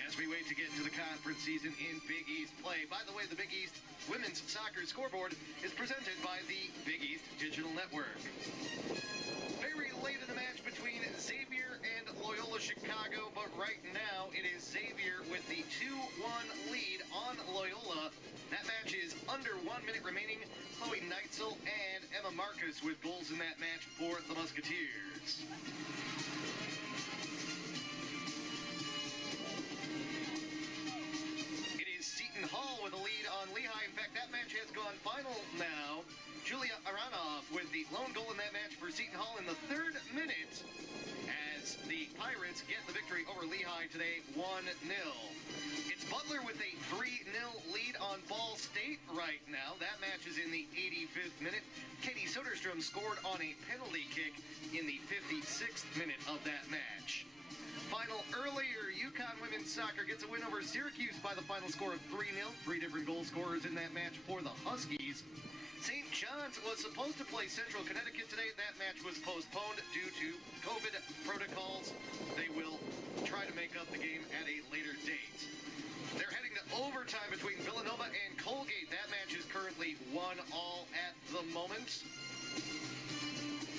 as we wait to get to the conference season in Big East play. By the way, the Big East Women's Soccer Scoreboard is presented by the Big East Digital Network. Very late in the match between Xavier and Loyola Chicago, but right now it is Xavier with the 2-1 lead on Loyola. That match is under 1 minute remaining. Chloe Neitzel and Emma Marcus with goals in that match for the Musketeers. It is Seton Hall with a lead on Lehigh. In fact, that match has gone final now. Julia Aranov with the lone goal in that match for Seton Hall in the 3rd minute as the Pirates get the victory over Lehigh today, 1-0. It's Butler with a 3-0 lead on Ball State right now. That match is in the 85th minute. Katie Soderstrom scored on a penalty kick in the 56th minute of that match. Final earlier, UConn women's soccer gets a win over Syracuse by the final score of 3-0. 3 different goal scorers in that match for the Huskies. St. John's was supposed to play Central Connecticut today. That match was postponed due to COVID protocols. They will try to make up the game at a later date. They're heading to overtime between Villanova and Colgate. That match is currently 1-1 at the moment.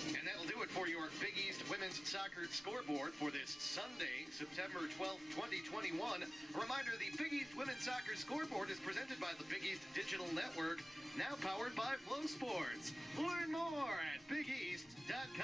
And that'll do it for your Big East Women's Soccer Scoreboard for this Sunday, September 12th, 2021. A reminder, the Big East Women's Soccer Scoreboard is presented by the Big East Digital Network, now powered by Flow Sports. Learn more at BigEast.com.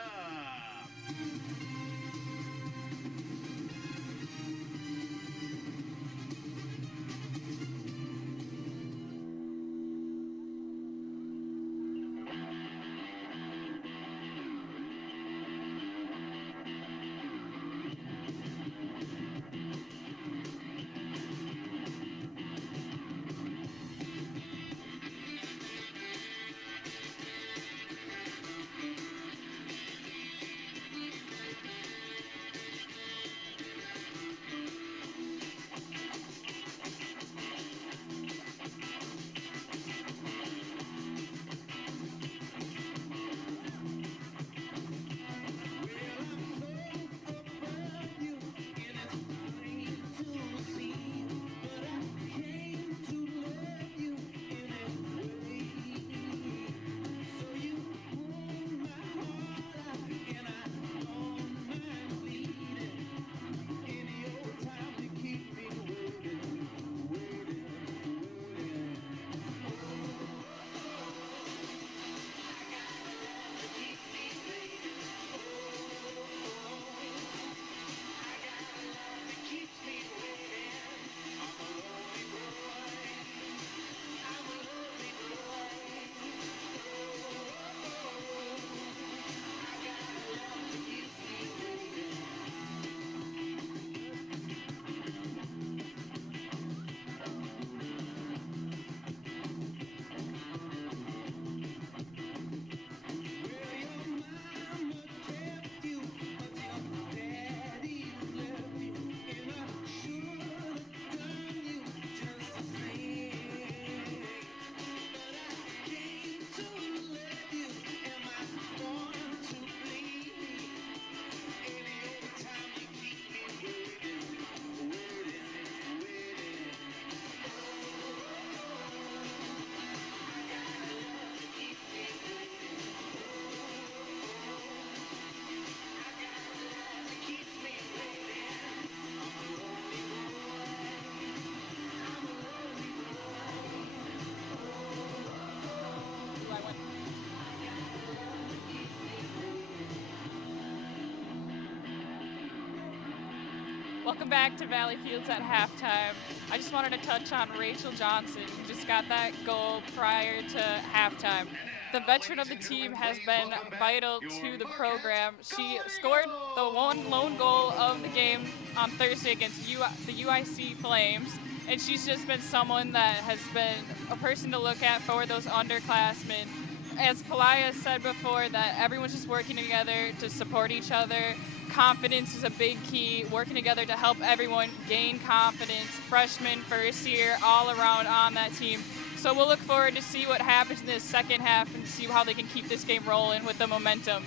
Welcome back to Valley Fields at halftime. I just wanted to touch on Rachel Johnson, who just got that goal prior to halftime. The veteran of the team has been vital to the program. She scored the one lone goal of the game on Thursday against the UIC Flames, and she's just been someone that has been a person to look at for those underclassmen. As Pelaya said before, that everyone's just working together to support each other. Confidence is a big key, working together to help everyone gain confidence, freshmen, first year, all around on that team. So we'll look forward to see what happens in this second half and see how they can keep this game rolling with the momentum.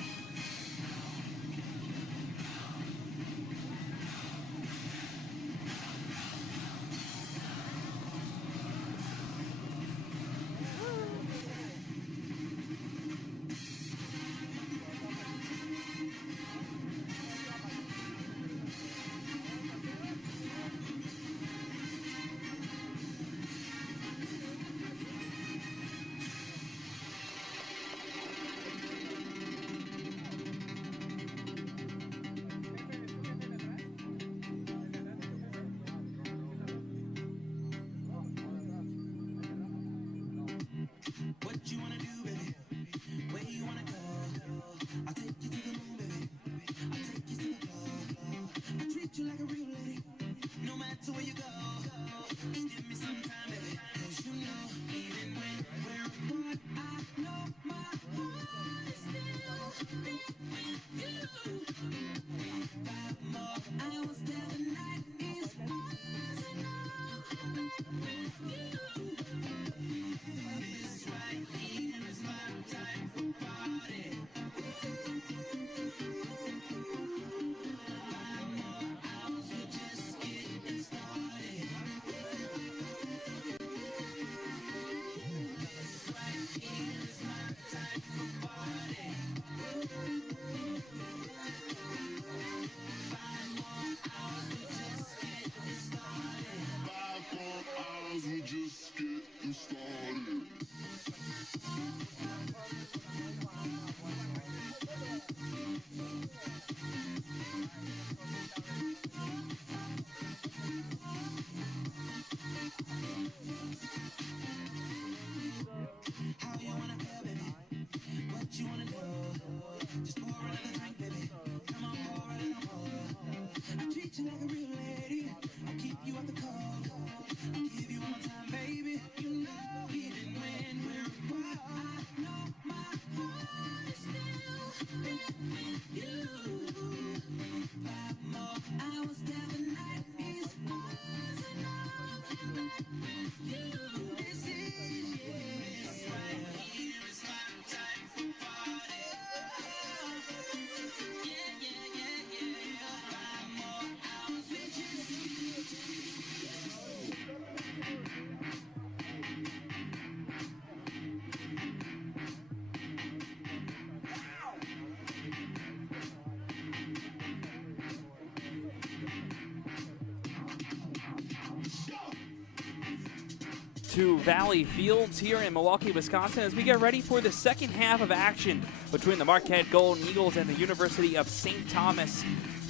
to Valley Fields here in Milwaukee, Wisconsin, as we get ready for the second half of action between the Marquette Golden Eagles and the University of St. Thomas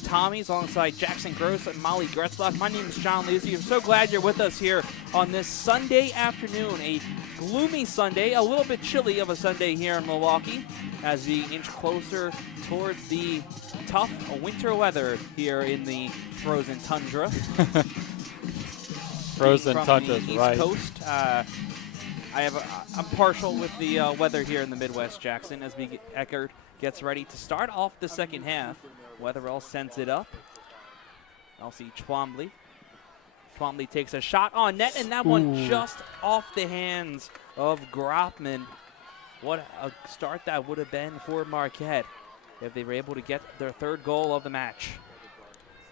Tommies, alongside Jackson Gross and Molly Gretzlock. My name is John Lizzie. I'm so glad you're with us here on this Sunday afternoon, a gloomy Sunday, a little bit chilly of a Sunday here in Milwaukee, as we inch closer towards the tough winter weather here in the frozen tundra. Frozen tundra, East right? Coast. I'm partial with the weather here in the Midwest, Jackson, as Eckert gets ready to start off the second half. Weatherell sends it up. I'll see Twombly. Twombly takes a shot on net, and that one just off the hands of Grotman. What a start that would have been for Marquette if they were able to get their third goal of the match.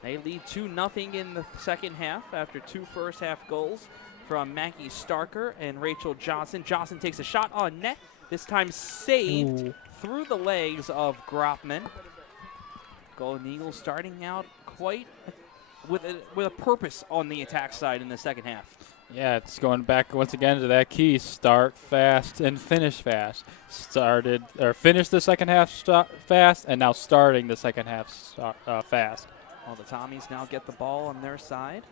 They lead 2-0 in the second half after 2 first-half goals from Maggie Starker and Rachel Johnson. Johnson takes a shot on net, this time saved through the legs of Grotman. Golden Eagles starting out quite with a purpose on the attack side in the second half. Yeah, it's going back once again to that key: start fast and finish fast. Finished the second half fast, and now starting the second half fast. Well, the Tommies now get the ball on their side.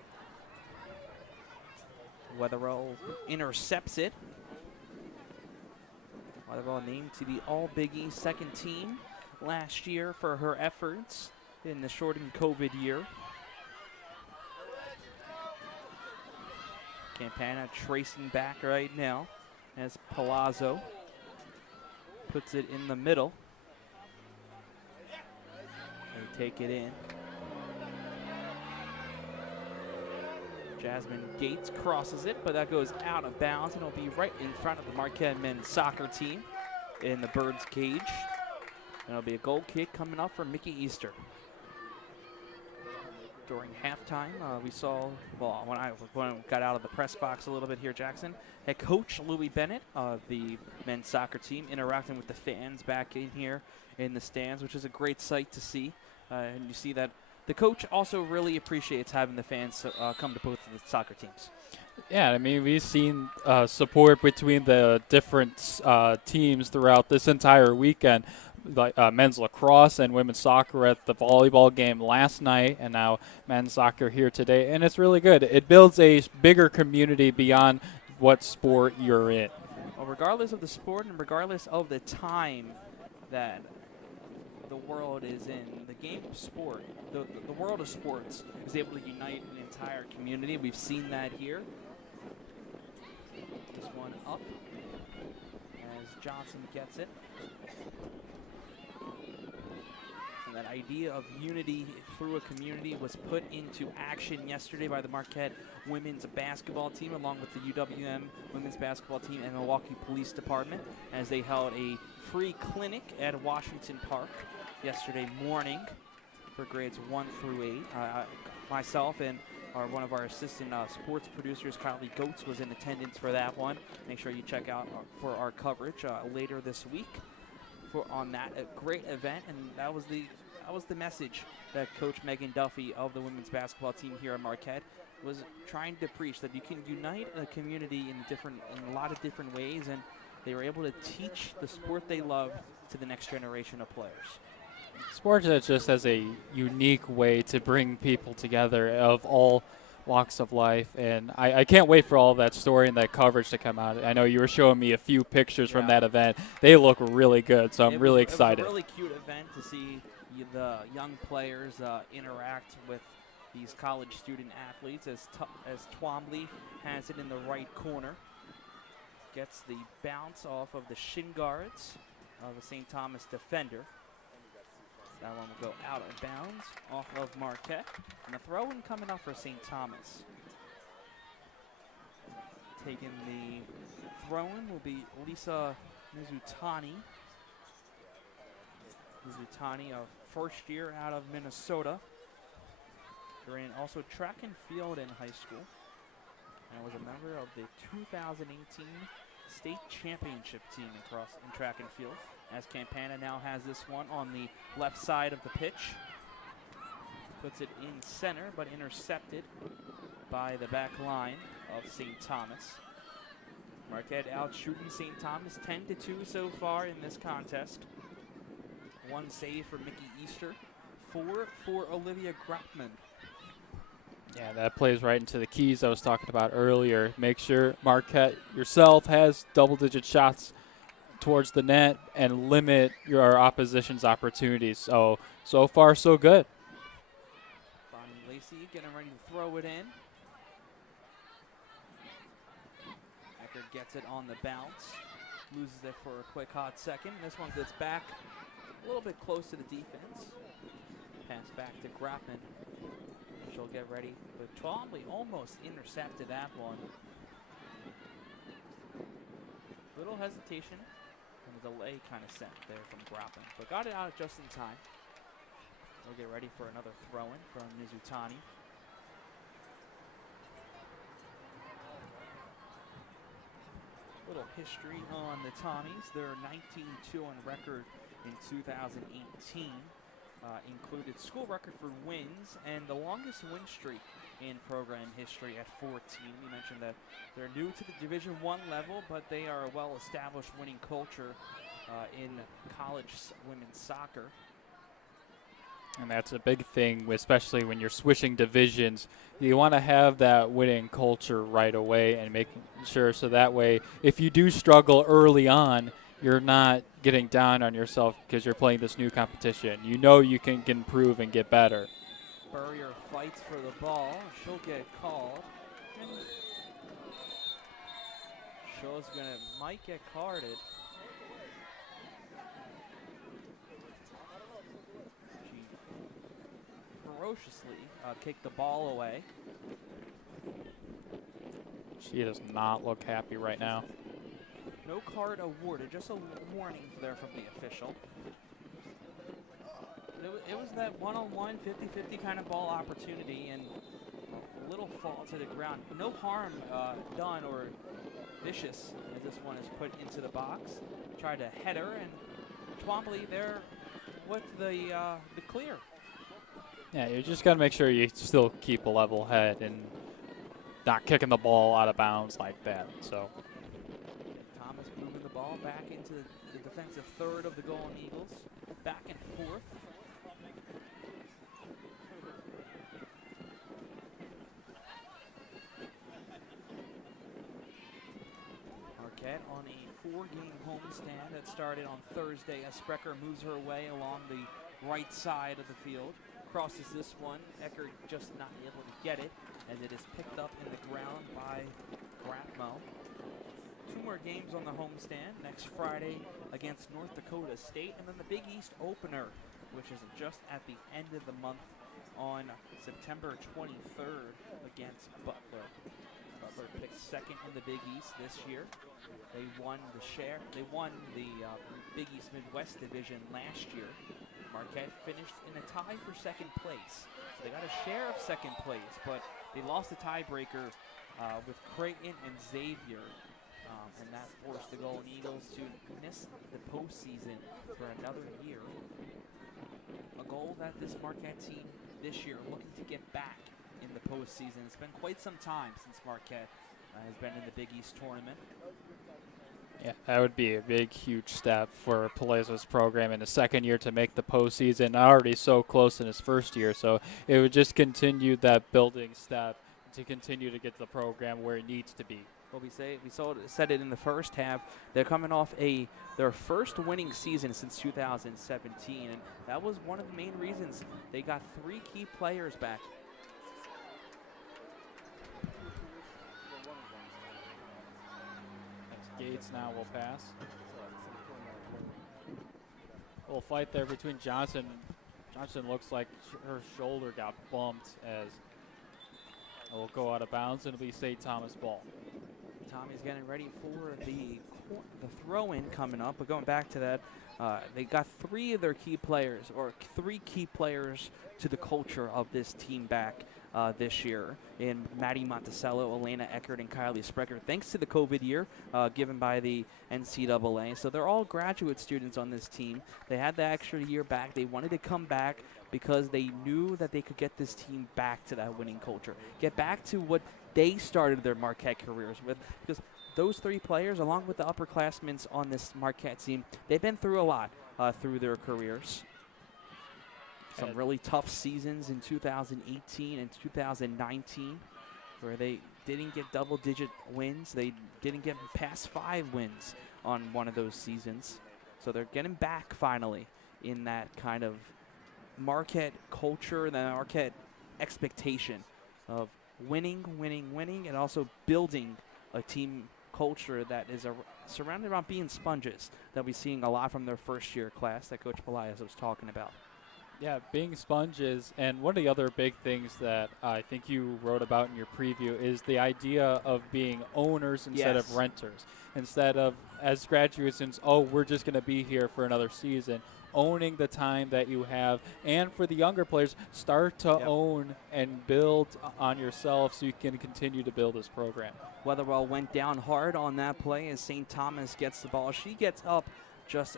Weatherell intercepts it. Weatherell named to the All-Big East second team last year for her efforts in the shortened COVID year. Campana tracing back right now as Palazzo puts it in the middle. They take it in. Jasmine Gates crosses it, but that goes out of bounds, and it'll be right in front of the Marquette men's soccer team in the Birds cage. And it'll be a goal kick coming up from Mickey Easter. During halftime, we saw, well, when I got out of the press box a little bit here, Jackson, head coach Louis Bennett of the men's soccer team interacting with the fans back in here in the stands, which is a great sight to see. And you see that the coach also really appreciates having the fans come to both of the soccer teams. Yeah, I mean, we've seen support between the different teams throughout this entire weekend. Like men's lacrosse and women's soccer at the volleyball game last night, and now men's soccer here today, and it's really good. It builds a bigger community beyond what sport you're in. Well, regardless of the sport and regardless of the time that the world is in, the game of sport, the world of sports is able to unite an entire community. We've seen that here. This one up as Johnson gets it. And that idea of unity through a community was put into action yesterday by the Marquette women's basketball team, along with the UWM women's basketball team and Milwaukee Police Department, as they held a free clinic at Washington Park yesterday morning for grades 1 through 8. Myself and one of our assistant sports producers, Kylie Goetz, was in attendance for that one. Make sure you check out for our coverage later this week on that. A great event, and that was the message that Coach Megan Duffy of the women's basketball team here at Marquette was trying to preach, that you can unite a community in a lot of different ways, and they were able to teach the sport they love to the next generation of players. Sports just has a unique way to bring people together of all walks of life, and I can't wait for all that story and that coverage to come out. I know you were showing me a few pictures from that event. They look really good, so I'm really excited. It was a really cute event to see the young players interact with these college student athletes, as Twombly has it in the right corner. Gets the bounce off of the shin guards of the St. Thomas defender. That one will go out of bounds off of Marquette. And the throw-in coming up for St. Thomas. Taking the throw-in will be Lisa Mizutani. Mizutani, a first year out of Minnesota. Ran also track and field in high school. And was a member of the 2018 state championship team in track and field. As Campana now has this one on the left side of the pitch. Puts it in center, but intercepted by the back line of St. Thomas. Marquette out shooting St. Thomas 10-2 so far in this contest. 1 save for Mickey Easter, 4 for Olivia Grapman. Yeah, that plays right into the keys I was talking about earlier. Make sure Marquette yourself has double-digit shots towards the net and limit your opposition's opportunities. So far, so good. Bonnie Lacey getting ready to throw it in. Eckert gets it on the bounce, loses it for a quick hot second. This one gets back a little bit close to the defense. Pass back to Grapman. She'll get ready, but Twombly almost intercepted that one. Little hesitation and a delay kind of sent there from Grapman, but got it out just in time. We'll get ready for another throw-in from Mizutani. Little history on the Tommies. They're 19-2 on record in 2018. Included school record for wins and the longest win streak in program history at 14. We mentioned that they're new to the Division I level, but they are a well-established winning culture in college women's soccer. And that's a big thing, especially when you're switching divisions. You want to have that winning culture right away and making sure so that way if you do struggle early on, you're not getting down on yourself because you're playing this new competition. You know you can improve and get better. Burrier fights for the ball. She'll get called. Might get carded. She ferociously kicked the ball away. She does not look happy right now. No card awarded, just a warning there from the official. It was that one-on-one, 50-50 kind of ball opportunity, and a little fall to the ground. No harm done or vicious as this one is put into the box. Tried to head her, and Twombly there with the clear. Yeah, you just got to make sure you still keep a level head and not kicking the ball out of bounds like that. So. Thomas moving the ball back into the defensive third of the Golden Eagles. Back and forth. Marquette on a 4-game homestand that started on Thursday as Sprecher moves her way along the right side of the field. Crosses this one. Eckert just not able to get it as it is picked up in the ground by Grapmo. 2 more games on the homestand next Friday against North Dakota State, and then the Big East opener, which is just at the end of the month on September 23rd against Butler. Butler picked second in the Big East this year. They won the Big East Midwest Division last year. Marquette finished in a tie for second place. So they got a share of second place, but they lost the tiebreaker with Creighton and Xavier. And that forced the Golden Eagles to miss the postseason for another year. A goal that this Marquette team this year looking to get back in the postseason. It's been quite some time since Marquette has been in the Big East tournament. Yeah, that would be a big, huge step for Palazo's program in the second year to make the postseason. Already so close in his first year, so it would just continue that building step to continue to get the program where it needs to be. Well, we said it in the first half. They're coming off their first winning season since 2017, and that was one of the main reasons they got 3 key players back. Gates now will pass. Little fight there between Johnson. Johnson looks like her shoulder got bumped as it will go out of bounds, and it'll be St. Thomas ball. Tommy's getting ready for the throw-in coming up. But going back to that, they got 3 of their key players, or 3 key players to the culture of this team back this year in Maddie Monticello, Elena Eckert, and Kylie Sprecher, thanks to the COVID year given by the NCAA. So they're all graduate students on this team. They had the extra year back. They wanted to come back because they knew that they could get this team back to that winning culture, get back to what they started their Marquette careers with, because those 3 players, along with the upperclassmen on this Marquette team, they've been through a lot through their careers. Some really tough seasons in 2018 and 2019 where they didn't get double-digit wins. They didn't get past 5 wins on one of those seasons. So they're getting back finally in that kind of Marquette culture, the Marquette expectation of winning, and also building a team culture that is surrounded around being sponges that we're seeing a lot from their first-year class that Coach Pelias was talking about. Yeah, being sponges, and one of the other big things that I think you wrote about in your preview is the idea of being owners instead of renters. Instead of, as graduate students, we're just going to be here for another season. Owning the time that you have, and for the younger players, start to own and build on yourself so you can continue to build this program. Weatherwell went down hard on that play as St. Thomas gets the ball. She gets up just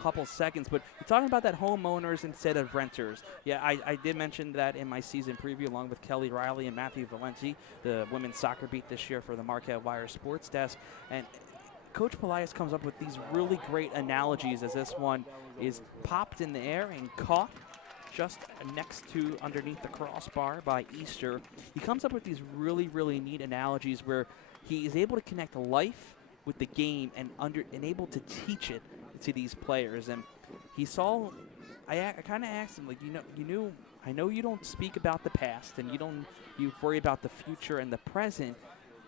couple seconds, but you're talking about that homeowners instead of renters. Yeah, I did mention that in my season preview along with Kelly Riley and Matthew Valenti, the women's soccer beat this year for the Marquette Wire Sports Desk. And Coach Pelias comes up with these really great analogies as this one is popped in the air and caught just next to underneath the crossbar by Easter. He comes up with these really neat analogies where he is able to connect life with the game and able to teach it to these players. And he saw, I kind of asked him, like, I know you don't speak about the past and you worry about the future and the present,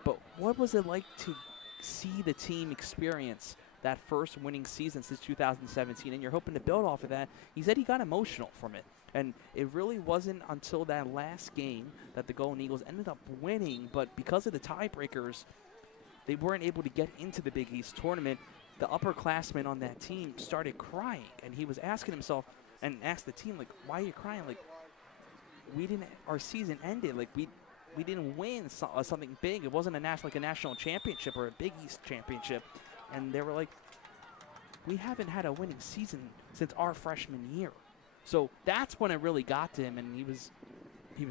but what was it like to see the team experience that first winning season since 2017, and you're hoping to build off of that? He said he got emotional from it, and it really wasn't until that last game that the Golden Eagles ended up winning, but because of the tiebreakers, they weren't able to get into the Big East tournament. The upperclassmen on that team started crying, and he was asking himself and asked the team, like, why are you crying? Like, our season ended. Like, we didn't win something big. It wasn't a national championship or a Big East championship. And they were like, we haven't had a winning season since our freshman year. So that's when it really got to him, and he was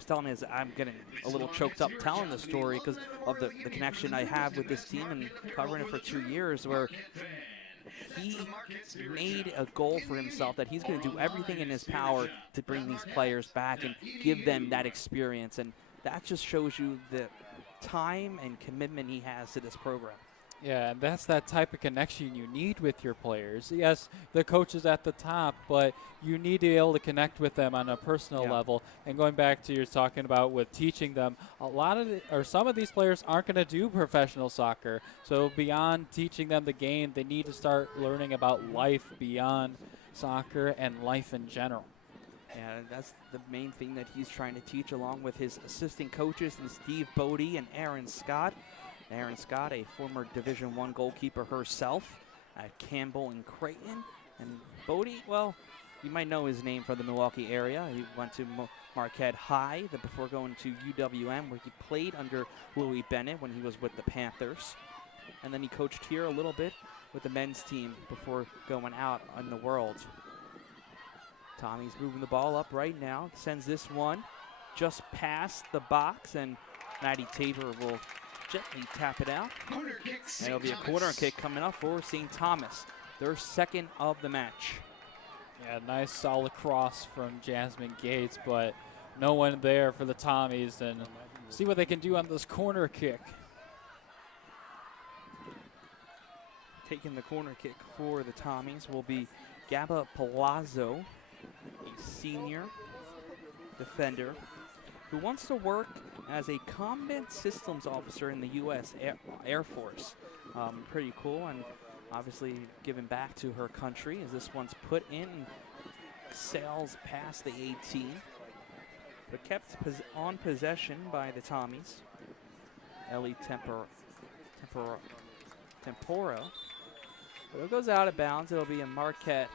telling me, as I'm getting a little choked up telling the story because of the connection I have with this team and covering it for 2 years, where he made a goal for himself that he's going to do everything in his power to bring these players back and give them that experience. And that just shows you the time and commitment he has to this program. Yeah, and that's that type of connection you need with your players. Yes, the coach is at the top, but you need to be able to connect with them on a personal level. And going back to your talking about with teaching them, some of these players aren't going to do professional soccer. So beyond teaching them the game, they need to start learning about life beyond soccer and life in general. And that's the main thing that he's trying to teach, along with his assistant coaches and Steve Bodie and Aaron Scott. Aaron Scott, a former Division I goalkeeper herself at Campbell and Creighton. And Bodie, well, you might know his name from the Milwaukee area. He went to Marquette High before going to UWM, where he played under Louis Bennett when he was with the Panthers. And then he coached here a little bit with the men's team before going out in the world. Tommy's moving the ball up right now. Sends this one just past the box, and Maddie Tabor will gently tap it out. And it'll be a corner kick coming up for St. Thomas, their second of the match. Yeah, nice solid cross from Jasmine Gates, but no one there for the Tommies. And see what they can do on this corner kick. Taking the corner kick for the Tommies will be Gaba Palazzo, a senior defender who wants to work as a combat systems officer in the U.S. Air Force. Pretty cool, and obviously giving back to her country as this one's put in, sails past the 18, but kept on possession by the Tommies. Ellie Tempora. But it goes out of bounds. It'll be a Marquette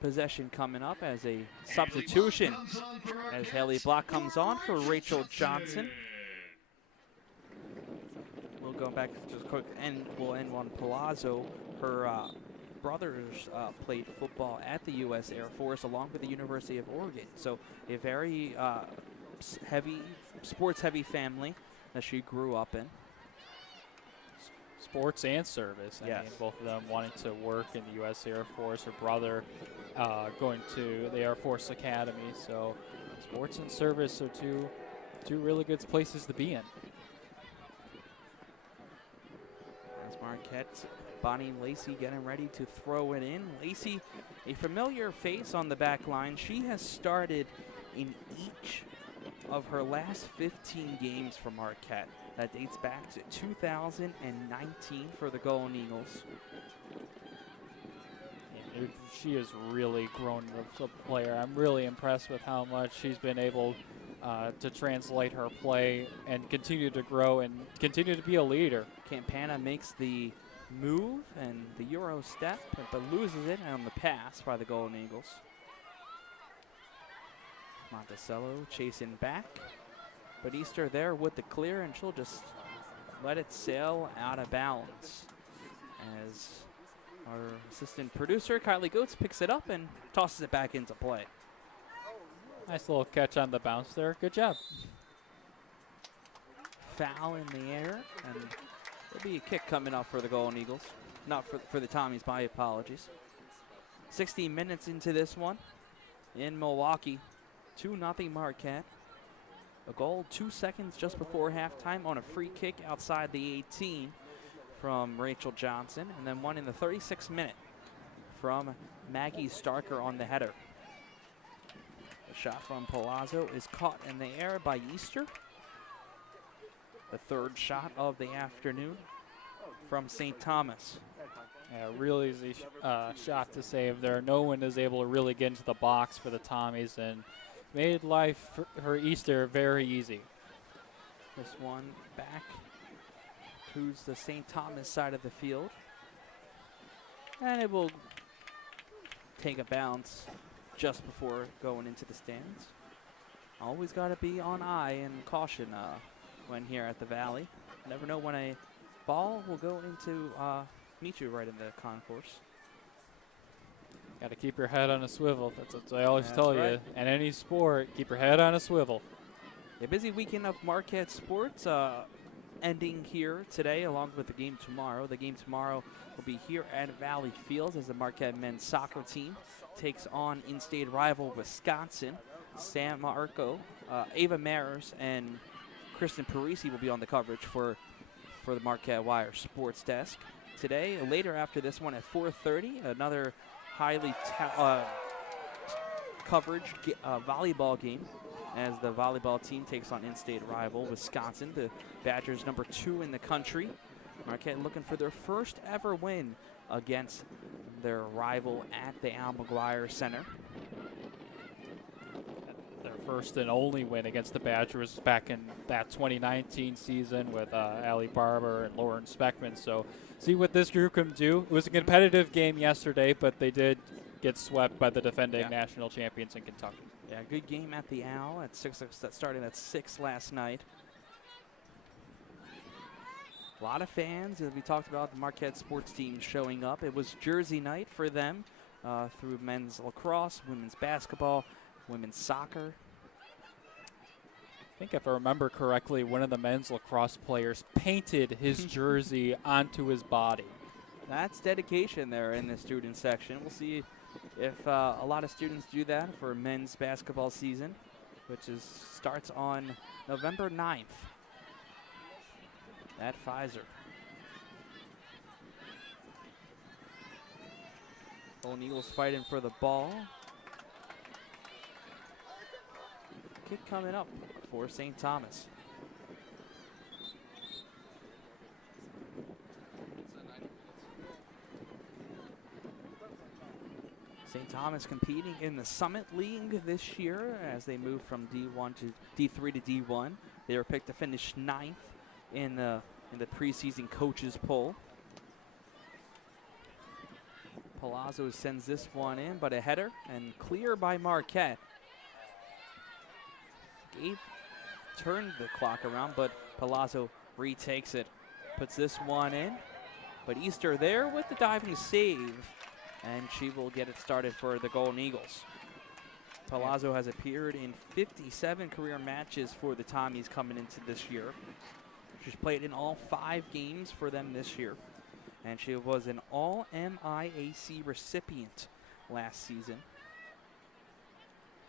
possession coming up as a substitution as Haley Block comes on for Rachel Johnson. We'll go back just quick, and we'll end on Palazzo. Her brothers played football at the U.S. Air Force along with the University of Oregon. So a very sports-heavy family that she grew up in. sports and service. I Yes. mean, both of them wanting to work in the U.S. Air Force. Her brother going to the Air Force Academy. So sports and service are two really good places to be in. As Marquette's Bonnie Lacey getting ready to throw it in. Lacey, a familiar face on the back line. She has started in each of her last 15 games for Marquette. That dates back to 2019 for the Golden Eagles. Yeah, she has really grown as a player. I'm really impressed with how much she's been able to translate her play and continue to grow and continue to be a leader. Campana makes the move and the Euro step, but loses it on the pass by the Golden Eagles. Monticello chasing back, but Easter there with the clear, and she'll just let it sail out of bounds as our assistant producer, Kylie Goetz, picks it up and tosses it back into play. Nice little catch on the bounce there. Good job. Foul in the air, and there'll be a kick coming up for the Golden Eagles. Not for the Tommies, my apologies. 16 minutes into this one in Milwaukee. 2-0 Marquette. A goal 2 seconds just before halftime on a free kick outside the 18 from Rachel Johnson, and then one in the 36th minute from Maggie Starker on the header. The shot from Palazzo is caught in the air by Easter. The third shot of the afternoon from St. Thomas. Yeah, really easy shot to save there. No one is able to really get into the box for the Tommies and made life for her Easter very easy. This one back to the St. Thomas side of the field. And it will take a bounce just before going into the stands. Always got to be on eye and caution when here at the Valley. Never know when a ball will go into meet you right in the concourse. Got to keep your head on a swivel. That's what I always tell right. you. In any sport, keep your head on a swivel. A busy weekend of Marquette sports ending here today along with the game tomorrow. The game tomorrow will be here at Valley Fields as the Marquette men's soccer team takes on in-state rival Wisconsin. Sam Marco, Ava Maris, and Kristen Parisi will be on the coverage for the Marquette Wire Sports Desk. Today, later after this one at 4:30, another highly coverage volleyball game as the volleyball team takes on in-state rival Wisconsin, the Badgers number 2 in the country. Marquette looking for their first ever win against their rival at the Al McGuire Center. Their first and only win against the Badgers back in that 2019 season with Allie Barber and Lauren Speckman. So see what this group can do. It was a competitive game yesterday, but they did get swept by the defending national champions in Kentucky. Yeah, good game at the Owl at 6. That started at 6 last night. A lot of fans, as we talked about, the Marquette sports team showing up. It was Jersey night for them through men's lacrosse, women's basketball, women's soccer. I think if I remember correctly, one of the men's lacrosse players painted his jersey onto his body. That's dedication there in the student section. We'll see if a lot of students do that for men's basketball season, which starts on November 9th at Pfizer. Golden Eagles fighting for the ball. Kick coming up for St. Thomas. St. Thomas competing in the Summit League this year as they move from D1 to D3 to D1. They were picked to finish 9th in the preseason coaches poll. Palazzo sends this one in, but a header and clear by Marquette. Gabe turned the clock around, but Palazzo retakes it, puts this one in. But Easter there with the diving save, and she will get it started for the Golden Eagles. Palazzo has appeared in 57 career matches for the Tommies coming into this year. She's played in all 5 games for them this year, and she was an All-MIAC recipient last season.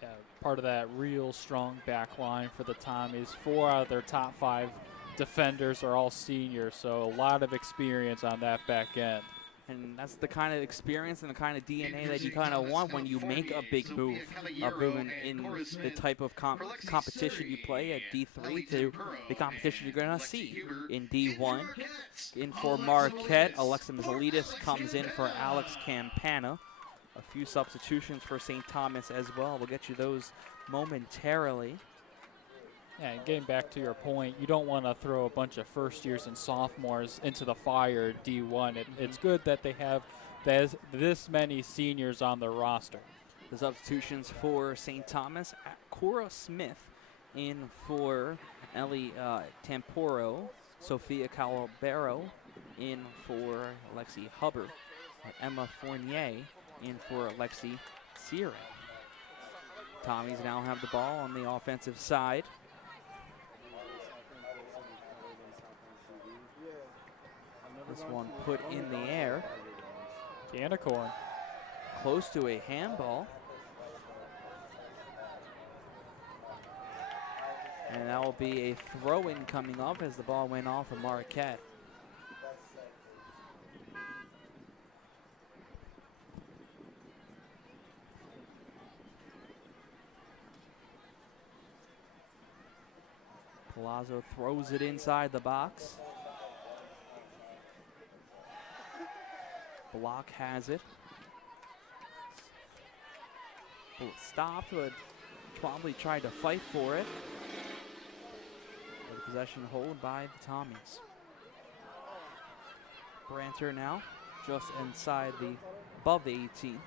Yeah, part of that real strong back line for the Tommies. 4 out of their top 5 defenders are all seniors, so a lot of experience on that back end. And that's the kind of experience and the kind of DNA that you kind of want when you make a big move, in the type of competition you play at D3 to the competition you're going to see in D1. In for Marquette, Alexa Mizzalidis comes in for Alex Campana. A few substitutions for St. Thomas as well. We'll get you those momentarily. Yeah, and getting back to your point, you don't want to throw a bunch of first years and sophomores into the fire D1. It's good that they have this many seniors on their roster. The substitutions for St. Thomas, Cora Smith in for Ellie Tamporo, Sophia Calabero in for Lexi Hubbard, Emma Fournier in for Lexi Sierra. Tommies now have the ball on the offensive side. This one put in the air. Danicorn. Close to a handball. And that will be a throw-in coming up as the ball went off of Marquette. Palazzo throws it inside the box. Block has it. Stopped, but probably tried to fight for it. But possession hold by the Tommies. Branter now, just inside above the 18.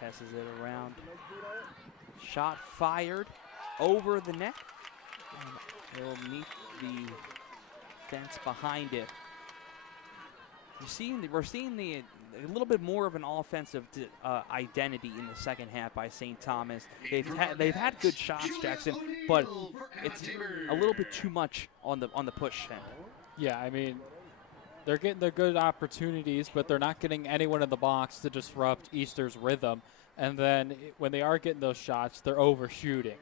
Passes it around. Shot fired over the net. And it will meet the fence behind it. We're seeing a little bit more of an offensive identity in the second half by St. Thomas. They've had good shots, Jackson, but it's a little bit too much on the push end. Yeah, I mean, they're getting their good opportunities, but they're not getting anyone in the box to disrupt Easter's rhythm. And then when they are getting those shots, they're overshooting.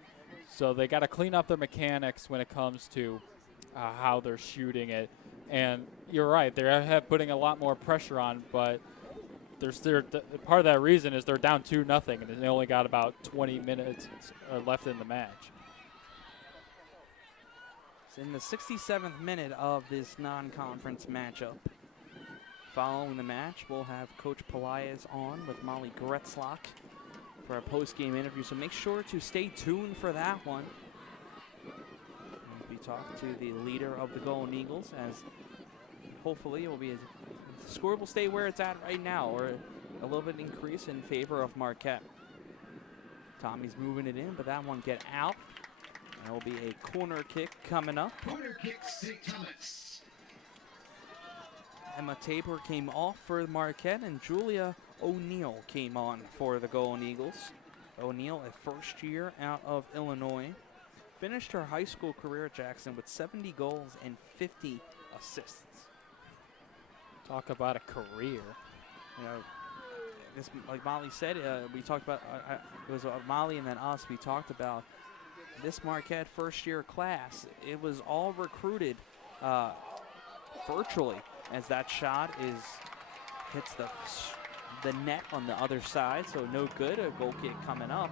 So they got to clean up their mechanics when it comes to how they're shooting it. And you're right, they're putting a lot more pressure on, but part of that reason is they're down 2-0, and they only got about 20 minutes left in the match. It's in the 67th minute of this non-conference matchup. Following the match, we'll have Coach Pelaez on with Molly Gretzlock for a post-game interview, so make sure to stay tuned for that one. We talk to the leader of the Golden Eagles, as hopefully it will be the score will stay where it's at right now, or a little bit increase in favor of Marquette. Tommy's moving it in, but that one get out. There will be a corner kick coming up. Corner kick, St. Thomas. Emma Tabor came off for Marquette, and Julia O'Neill came on for the Golden Eagles. O'Neill, a first year out of Illinois, finished her high school career at Jackson with 70 goals and 50 assists. Talk about a career. You know, this, like Molly said, we talked about, it was Molly and then us, we talked about this Marquette first year class. It was all recruited virtually, as that shot hits the net on the other side, so no good, a goal kick coming up.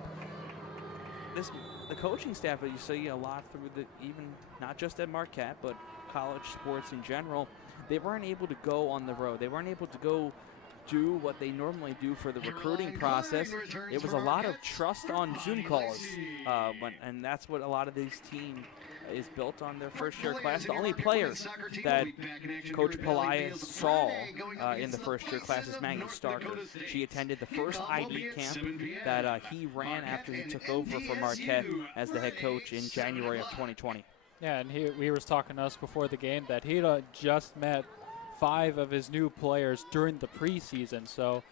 The coaching staff that you see a lot through even not just at Marquette, but college sports in general, they weren't able to go on the road. They weren't able to go do what they normally do for the recruiting process. It was a lot of trust on Zoom calls, and that's what a lot of these teams is built on their first year class. The only player that Coach Pelaez saw in the first year class is Maggie Starker. She attended the first ID camp that he ran after he took over for Marquette as the head coach in January of 2020. Yeah, and he was talking to us before the game that he'd just met 5 of his new players during the preseason. So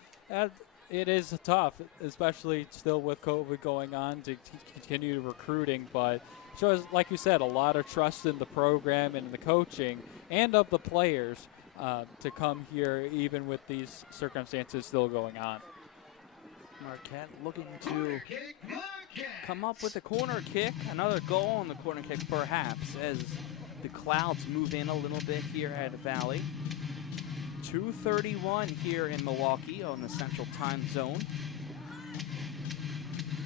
It is tough, especially still with COVID going on to continue recruiting, but shows, like you said, a lot of trust in the program and the coaching and of the players to come here even with these circumstances still going on. Marquette looking to come up with a corner kick, another goal on the corner kick perhaps as the clouds move in a little bit here at Valley. 2:31 here in Milwaukee on the Central Time Zone.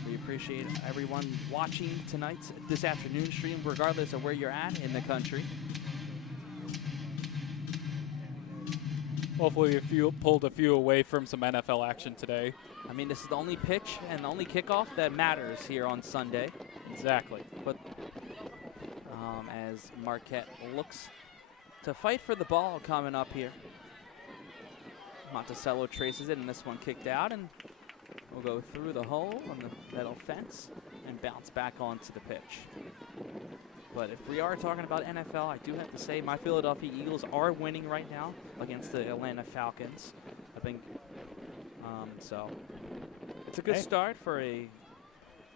We appreciate everyone watching this afternoon stream, regardless of where you're at in the country. Hopefully you pulled a few away from some NFL action today. I mean, this is the only pitch and the only kickoff that matters here on Sunday. Exactly. But as Marquette looks to fight for the ball coming up here. Monticello traces it, and this one kicked out, and will go through the hole on the metal fence and bounce back onto the pitch. But if we are talking about NFL, I do have to say my Philadelphia Eagles are winning right now against the Atlanta Falcons. I think so. It's a good start for a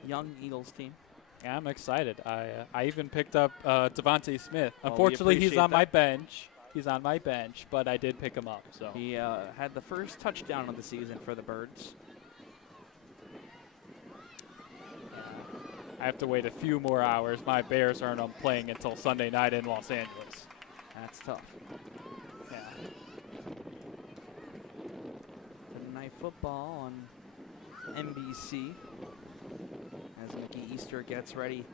young Eagles team. Yeah, I'm excited. I even picked up Devontae Smith. Oh, Unfortunately, he's on my bench. He's on my bench, but I did pick him up. So he had the first touchdown of the season for the Birds. I have to wait a few more hours. My Bears aren't playing until Sunday night in Los Angeles. That's tough. Yeah. Sunday Night Football on NBC as Mickey Easter gets ready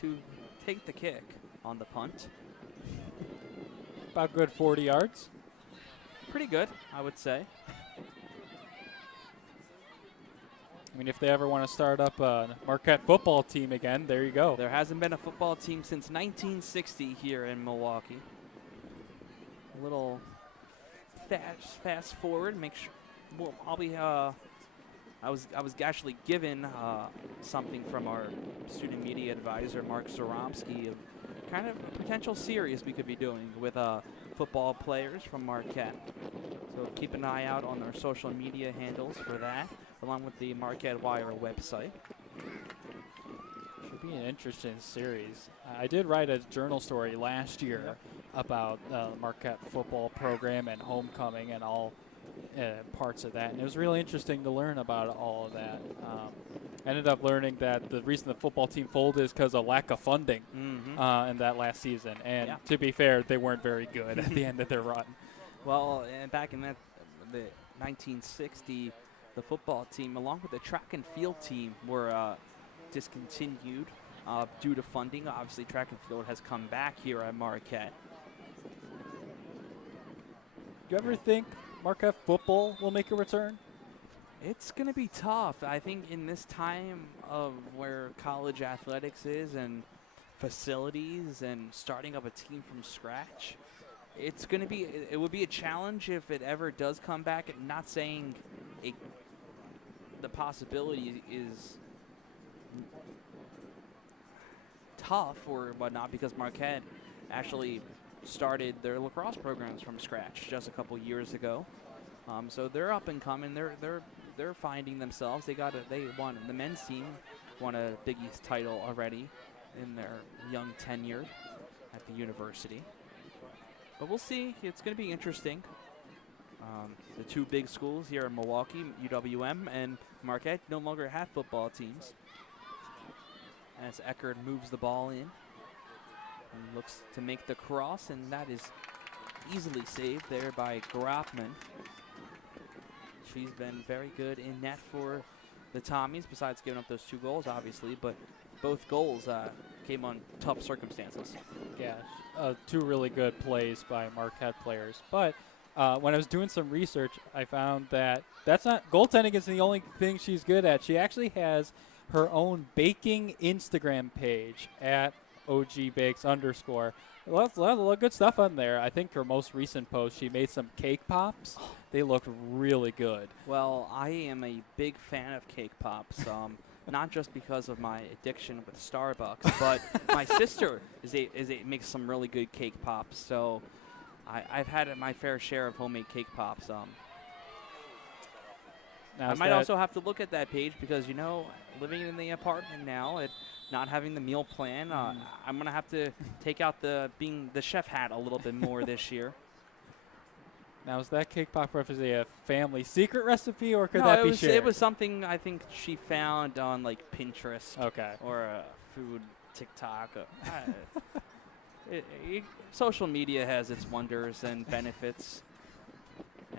to take the kick on the punt. About good 40 yards. Pretty good, I would say. I mean, if they ever want to start up a Marquette football team again, there you go. There hasn't been a football team since 1960 here in Milwaukee. A little fast forward. Make sure. Well, I'll be. I was actually given something from our student media advisor, Mark Zoromsky, of kind of a potential series we could be doing with football players from Marquette. So keep an eye out on our social media handles for that, along with the Marquette Wire website. Should be an interesting series. I did write a journal story last year about the Marquette football program and homecoming and all parts of that, and it was really interesting to learn about all of that. Ended up learning that the reason the football team folded is because of lack of funding in that last season. And to be fair, they weren't very good at the end of their run. Well, and back in the 1960, the football team, along with the track and field team, were discontinued due to funding. Obviously, track and field has come back here at Marquette. Do you ever think Marquette football will make a return? It's going to be tough. I think in this time of where college athletics is and facilities and starting up a team from scratch, it's going to be, it would be a challenge if it ever does come back. I'm not saying the possibility is tough or whatnot, because Marquette actually started their lacrosse programs from scratch just a couple years ago. So they're up and coming. They're finding themselves. They won, the men's team won a Big East title already in their young tenure at the university. But we'll see. It's going to be interesting. The two big schools here in Milwaukee, UWM and Marquette, no longer have football teams. As Eckerd moves the ball in and looks to make the cross, and that is easily saved there by Grofman. She's been very good in net for the Tommies, besides giving up those 2 goals, obviously, but both goals came on tough circumstances. Yeah, 2 really good plays by Marquette players. But when I was doing some research, I found that goaltending isn't the only thing she's good at. She actually has her own baking Instagram page at OGBakes_. A lot of good stuff on there. I think her most recent post, she made some cake pops. They looked really good. Well, I am a big fan of cake pops, not just because of my addiction with Starbucks, but my sister makes some really good cake pops. So I've had my fair share of homemade cake pops. I might also have to look at that page because, you know, living in the apartment now and not having the meal plan, I'm going to have to take out being the chef hat a little bit more this year. Now, is that cake pop recipe a family secret recipe, or could No, that be shared? It was something I think she found on, like, Pinterest. Okay. Or food TikTok. Social media has its wonders and benefits.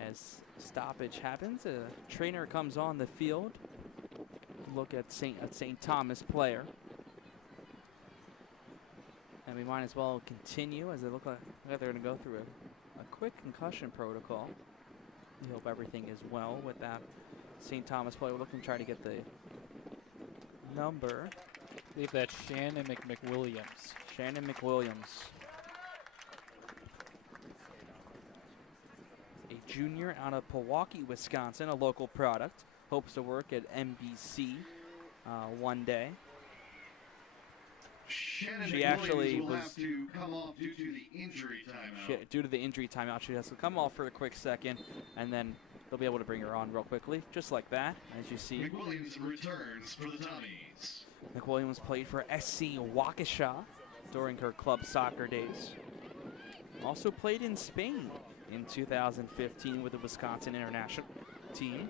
As stoppage happens, a trainer comes on the field. Look at St. Thomas player. And we might as well continue as they look like they're going to go through a quick concussion protocol. We hope everything is well with that St. Thomas player. We're looking to try to get the number. I believe that's Shannon McWilliams. Shannon McWilliams. A junior out of Milwaukee, Wisconsin, a local product. Hopes to work at NBC one day. She actually will have to come off due to the injury timeout. Due to the injury timeout, she has to come off for a quick second, and then they'll be able to bring her on real quickly, just like that, as you see. McWilliams returns for the Tommies. McWilliams played for SC Waukesha during her club soccer days. Also played in Spain in 2015 with the Wisconsin international team.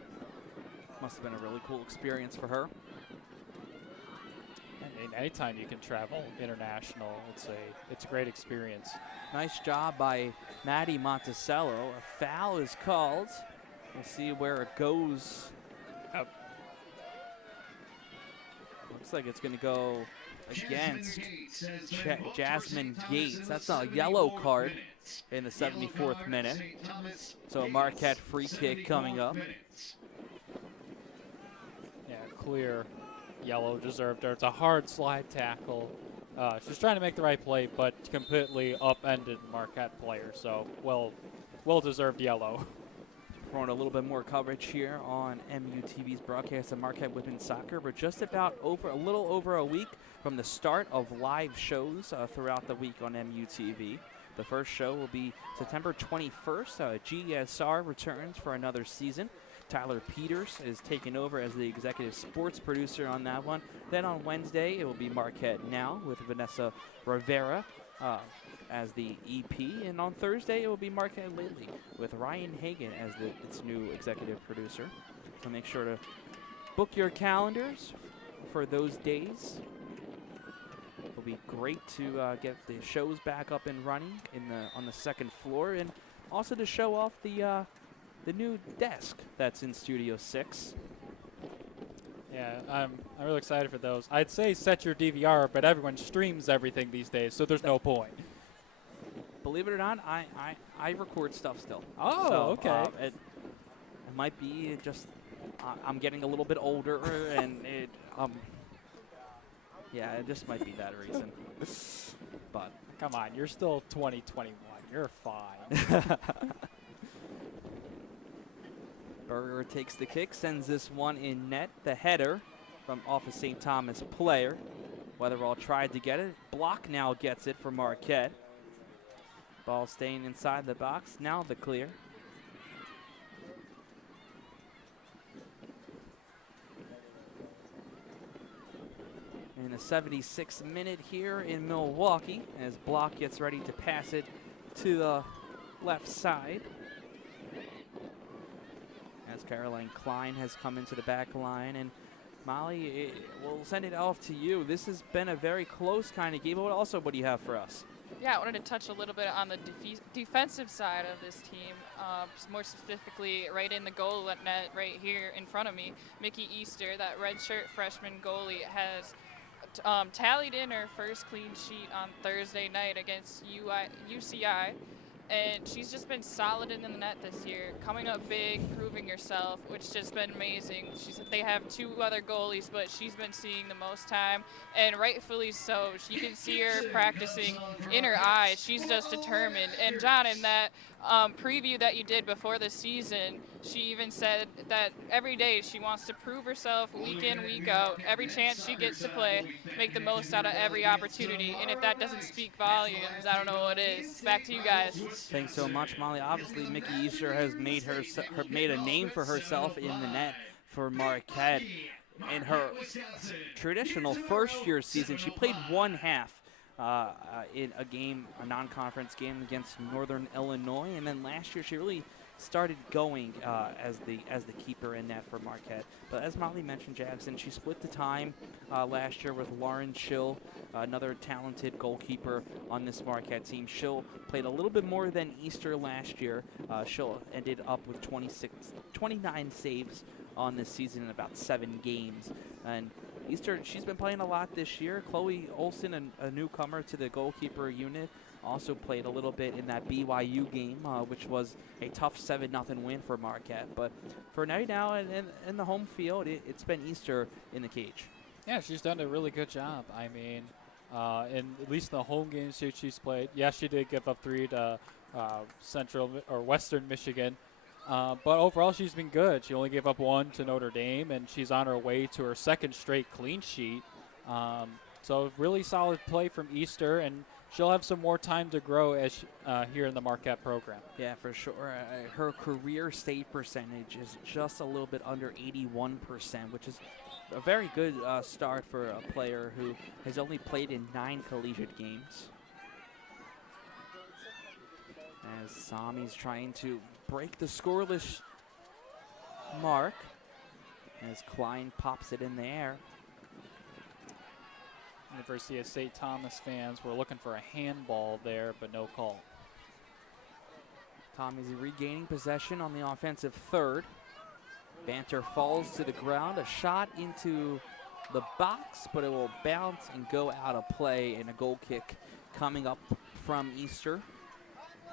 Must have been a really cool experience for her. I mean, anytime you can travel international, it's a great experience. Nice job by Maddie Monticello. A foul is called. We'll see where it goes. Looks like it's going to go against Jasmine Gates. That's a yellow card in the 74th minute. So a Marquette free kick coming up. Yeah, clear yellow deserved there. It's a hard slide tackle. She's trying to make the right play, but completely upended Marquette player. So well-deserved yellow. Throwing a little bit more coverage here on MUTV's broadcast of Marquette women's soccer. We're just about a little over a week from the start of live shows throughout the week on MUTV. The first show will be September 21st. GSR returns for another season. Tyler Peters is taking over as the executive sports producer on that one. Then on Wednesday, it will be Marquette Now with Vanessa Rivera as the EP. And on Thursday, it will be Marquette Lately with Ryan Hagan as its new executive producer. So make sure to book your calendars for those days. It'll be great to get the shows back up and running on the second floor, and also to show off the new desk that's in Studio 6. Yeah, I'm really excited for those. I'd say set your DVR, but everyone streams everything these days, so there's no point. Believe it or not, I record stuff still. Oh, so, okay. It might be just I'm getting a little bit older, and yeah, it just might be that reason. But come on, you're still 2021. You're fine. Berger takes the kick, sends this one in net. The header from off a St. Thomas player. Weatherall tried to get it. Block now gets it for Marquette. Ball staying inside the box. Now the clear. In the 76th minute here in Milwaukee, as Block gets ready to pass it to the left side. As Caroline Klein has come into the back line. And Molly, we'll send it off to you. This has been a very close kind of game, but also what do you have for us? Yeah, I wanted to touch a little bit on the defensive side of this team, more specifically right in the goal net right here in front of me. Mickey Easter, that redshirt freshman goalie, has tallied in her first clean sheet on Thursday night against UCI. And she's just been solid in the net this year, coming up big, proving herself, which has just been amazing. They have two other goalies, but she's been seeing the most time, and rightfully so. You can see her practicing in her eyes. She's just determined. And John, in that preview that you did before the season, she even said that every day she wants to prove herself week in, week out. Every chance she gets to play, make the most out of every opportunity. And if that doesn't speak volumes, I don't know what is. Back to you guys. Thanks so much, Molly. Obviously, Mickey Easter has made a name for herself in the net for Marquette. In her traditional first-year season, she played one half in a game, a non-conference game against Northern Illinois, and then last year she really started going as the keeper in net for Marquette. But as Molly mentioned, Jackson, she split the time last year with Lauren Schill, another talented goalkeeper on this Marquette team. Schill played a little bit more than Easter last year. Schill ended up with 29 saves on this season in about 7 games. And Easter, she's been playing a lot this year. Chloe Olson, a newcomer to the goalkeeper unit, also played a little bit in that BYU game, which was a tough 7-0 win for Marquette. But for now in the home field, it's been Easter in the cage. Yeah, she's done a really good job. I mean, in at least the home games she's played, yes, she did give up 3 to Central or Western Michigan. But overall, she's been good. She only gave up 1 to Notre Dame, and she's on her way to her 2nd straight clean sheet. So really solid play from Easter, and she'll have some more time to grow as here in the Marquette program. Yeah, for sure. Her career save percentage is just a little bit under 81%, which is a very good start for a player who has only played in 9 collegiate games. As Sami's trying to break the scoreless mark as Klein pops it in the air. University of St. Thomas fans were looking for a handball there, but no call. Tommy's regaining possession on the offensive third. Banter falls to the ground, a shot into the box, but it will bounce and go out of play, and a goal kick coming up from Easter.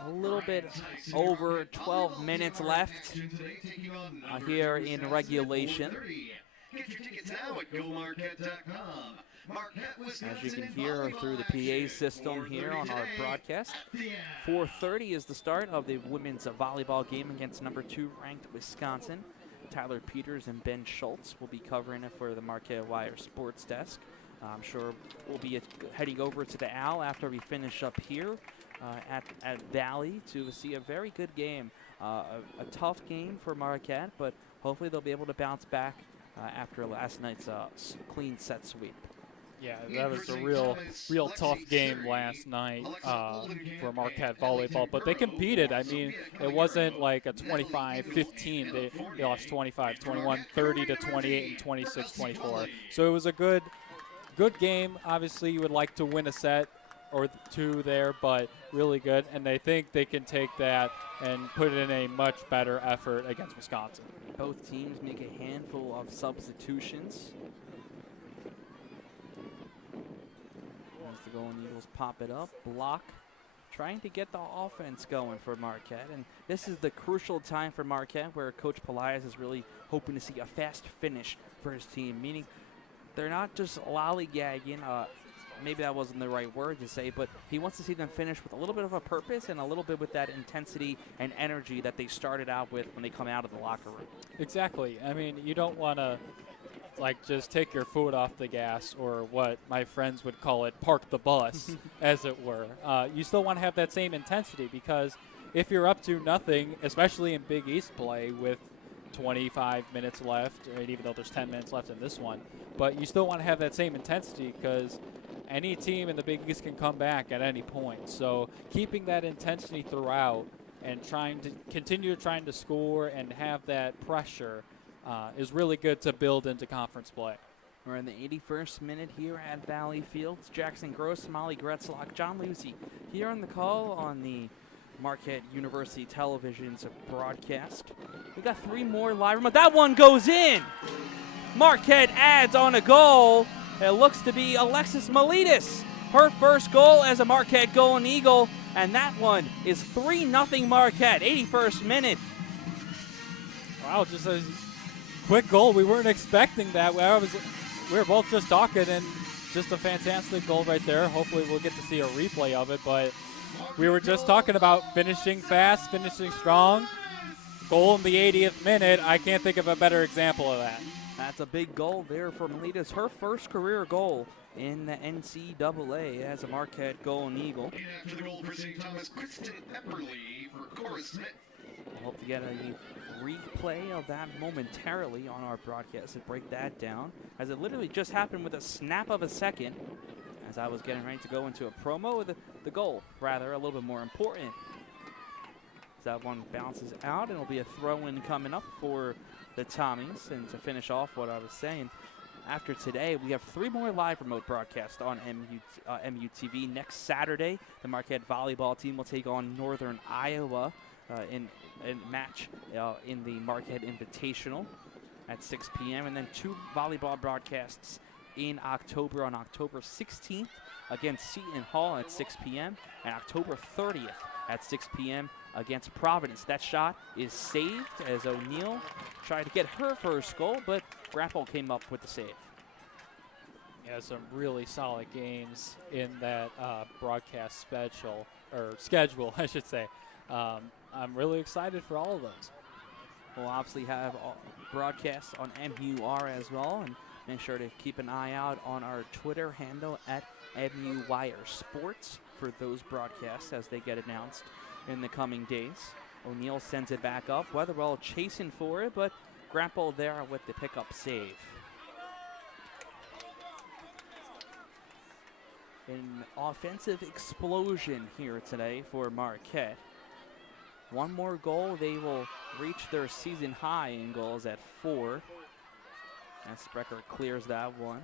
A little bit over 12 minutes left here in regulation. Get your tickets now at GoMarquette.com. As you can hear through the PA system here on our broadcast, 4:30 is the start of the women's volleyball game against number 2 ranked Wisconsin. Tyler Peters and Ben Schultz will be covering it for the Marquette Wire Sports Desk. I'm sure we'll be heading over to the Owl after we finish up here at Valley to see a very good game. A tough game for Marquette, but hopefully they'll be able to bounce back after last night's clean set sweep. Yeah, that was a real tough game last night for Marquette volleyball, but they competed. I mean, it wasn't like a 25-15. They lost 25-21, 30-28, and 26-24. So it was a good game. Obviously, you would like to win a set or 2 there, but really good. And I think they can take that and put in a much better effort against Wisconsin. Both teams make a handful of substitutions. As the Golden Eagles pop it up, block, trying to get the offense going for Marquette. And this is the crucial time for Marquette where Coach Pelias is really hoping to see a fast finish for his team, meaning they're not just lollygagging. Maybe that wasn't the right word to say, but he wants to see them finish with a little bit of a purpose and a little bit with that intensity and energy that they started out with when they come out of the locker room. Exactly. I mean, you don't want to just take your foot off the gas, or what my friends would call it, park the bus, as it were. You still want to have that same intensity, because if you're up to nothing, especially in Big East play with 25 minutes left, or even though there's 10 minutes left in this one, but you still want to have that same intensity because any team in the Big East can come back at any point. So keeping that intensity throughout and continue trying to score and have that pressure is really good to build into conference play. We're in the 81st minute here at Valley Fields. Jackson Gross, Molly Gretzlock, John Lucy here on the call on the Marquette University Television's broadcast. We got 3 more live. But that one goes in. Marquette adds on a goal. It looks to be Alexis Miletus, her first goal as a Marquette Golden Eagle, and that one is 3-0 Marquette, 81st minute. Wow, just a quick goal. We weren't expecting that. We were both just talking, and just a fantastic goal right there. Hopefully we'll get to see a replay of it, but we were just talking about finishing fast, finishing strong. Goal in the 80th minute. I can't think of a better example of that. That's a big goal there for Miletus, her first career goal in the NCAA as a Marquette Golden Eagle. After the goal for St. Thomas, Kristen Epperly for Cora Smith. We'll hope to get a replay of that momentarily on our broadcast to break that down, as it literally just happened with a snap of a second as I was getting ready to go into a promo. The goal, rather, a little bit more important. As that one bounces out, and it'll be a throw-in coming up for the Tommies. And to finish off what I was saying, after today, we have 3 more live remote broadcasts on MUTV. Next Saturday, the Marquette volleyball team will take on Northern Iowa in match in the Marquette Invitational at 6 p.m. And then 2 volleyball broadcasts in October, on October 16th against Seton Hall at 6 p.m. and October 30th at 6 p.m. against Providence. That shot is saved as O'Neill tried to get her first goal, but Grapple came up with the save. Yeah, some really solid games in that broadcast schedule, I should say. I'm really excited for all of those. We'll obviously have broadcasts on MUR as well, and make sure to keep an eye out on our Twitter handle at MUWire Sports for those broadcasts as they get announced in the coming days. O'Neill sends it back up. Weatherall chasing for it, but Grapple there with the pickup save. An offensive explosion here today for Marquette. One more goal, they will reach their season high in goals at 4. And Sprecher clears that one.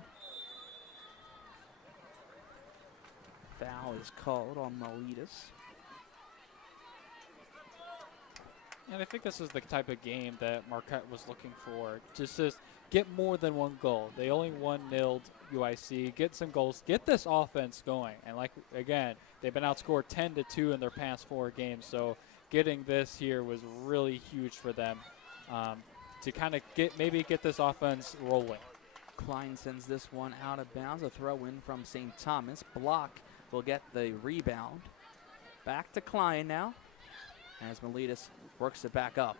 Foul is called on Melitas. And I think this is the type of game that Marquette was looking for. Just get more than 1 goal. They only 1-0'd UIC. Get some goals. Get this offense going. And again, they've been outscored 10-2 in their past 4 games. So getting this here was really huge for them to kind of get this offense rolling. Klein sends this one out of bounds. A throw in from St. Thomas. Block will get the rebound. Back to Klein now as Melitas works it back up.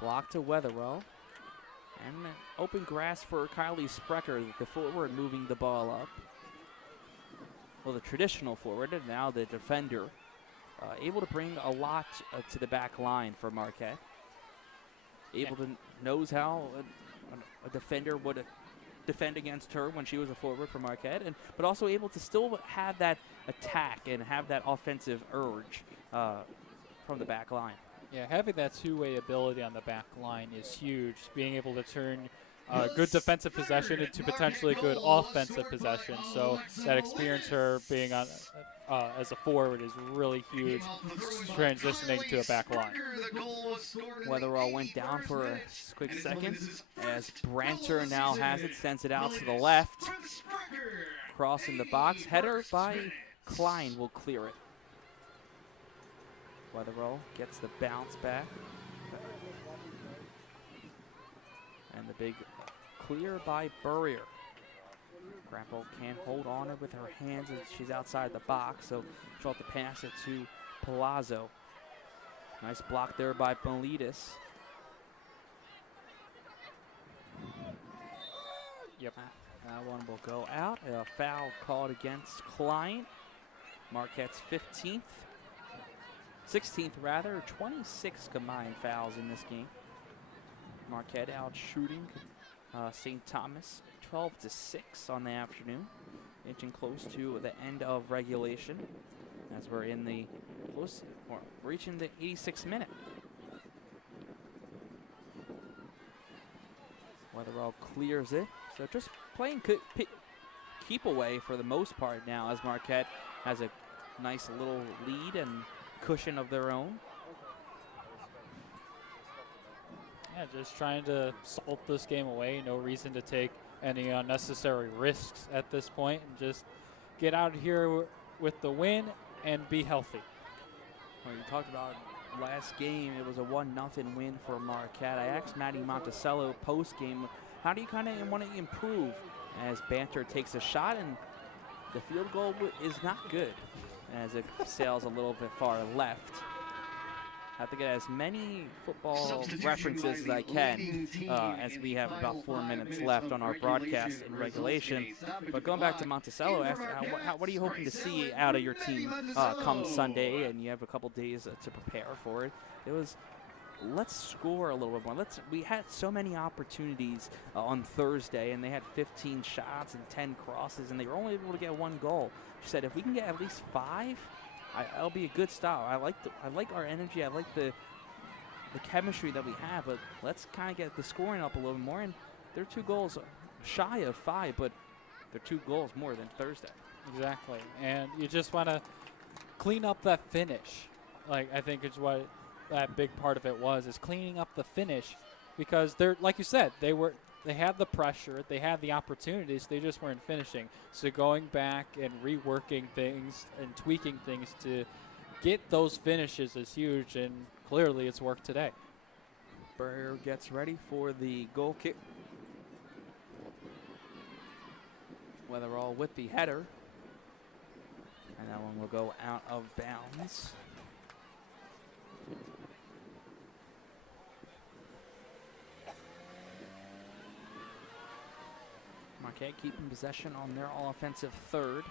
Block to Weatherwell. And open grass for Kylie Sprecher, the forward, moving the ball up. Well, the traditional forward, and now the defender. Able to bring a lot to the back line for Marquette. Knows how a defender would defend against her when she was a forward for Marquette, but also able to still have that attack and have that offensive urge from the back line. Yeah, having that two-way ability on the back line is huge. Being able to turn good defensive possession into potentially good offensive possession. So that experience her being on as a forward is really huge, transitioning to a back line. Weatherall went down for a quick second as Branter now has it, sends it out to the left. Crossing the box, header by Klein will clear it. Weatherall gets the bounce back. And the big clear by Burrier. Grapple can't hold on it with her hands as she's outside the box, so she'll have to pass it to Palazzo. Nice block there by Melitas. Yep. That one will go out. A foul called against Klein. Marquette's 16th rather, 26 combined fouls in this game. Marquette out shooting St. Thomas 12-6 on the afternoon, inching close to the end of regulation as we're in the reaching the 86th minute. Weatherall clears it, so just playing keep away for the most part now as Marquette has a nice little lead and cushion of their own. Yeah, just trying to salt this game away. No reason to take any unnecessary risks at this point, and just get out of here with the win and be healthy. Well, you talked about last game, it was a 1-0 win for Marquette. I asked Maddie Monticello post-game, how do you kind of want to improve as Banter takes a shot, and the field goal is not good as it sails a little bit far left. have to get as many football references as I can as we have about 4 minutes left on our broadcast in regulation. But going back to Monticello, what are you hoping to see out of your team come Sunday? And you have a couple days to prepare for it. It was, let's score a little bit more. We had so many opportunities on Thursday, and they had 15 shots and 10 crosses, and they were only able to get 1 goal. She said, if we can get at least 5, that'll be a good start. I like our energy. I like the chemistry that we have, but let's kind of get the scoring up a little more. And they're 2 goals shy of 5, but they're 2 goals more than Thursday. Exactly, and you just want to clean up that finish. Like, I think it's what that big part of it was, is cleaning up the finish, because they're, like you said, they had the pressure, they had the opportunities, they just weren't finishing. So going back and reworking things and tweaking things to get those finishes is huge, and clearly it's worked today. Burr gets ready for the goal kick. Weatherall with the header. And that one will go out of bounds. Marquette keeping possession on their all-offensive third.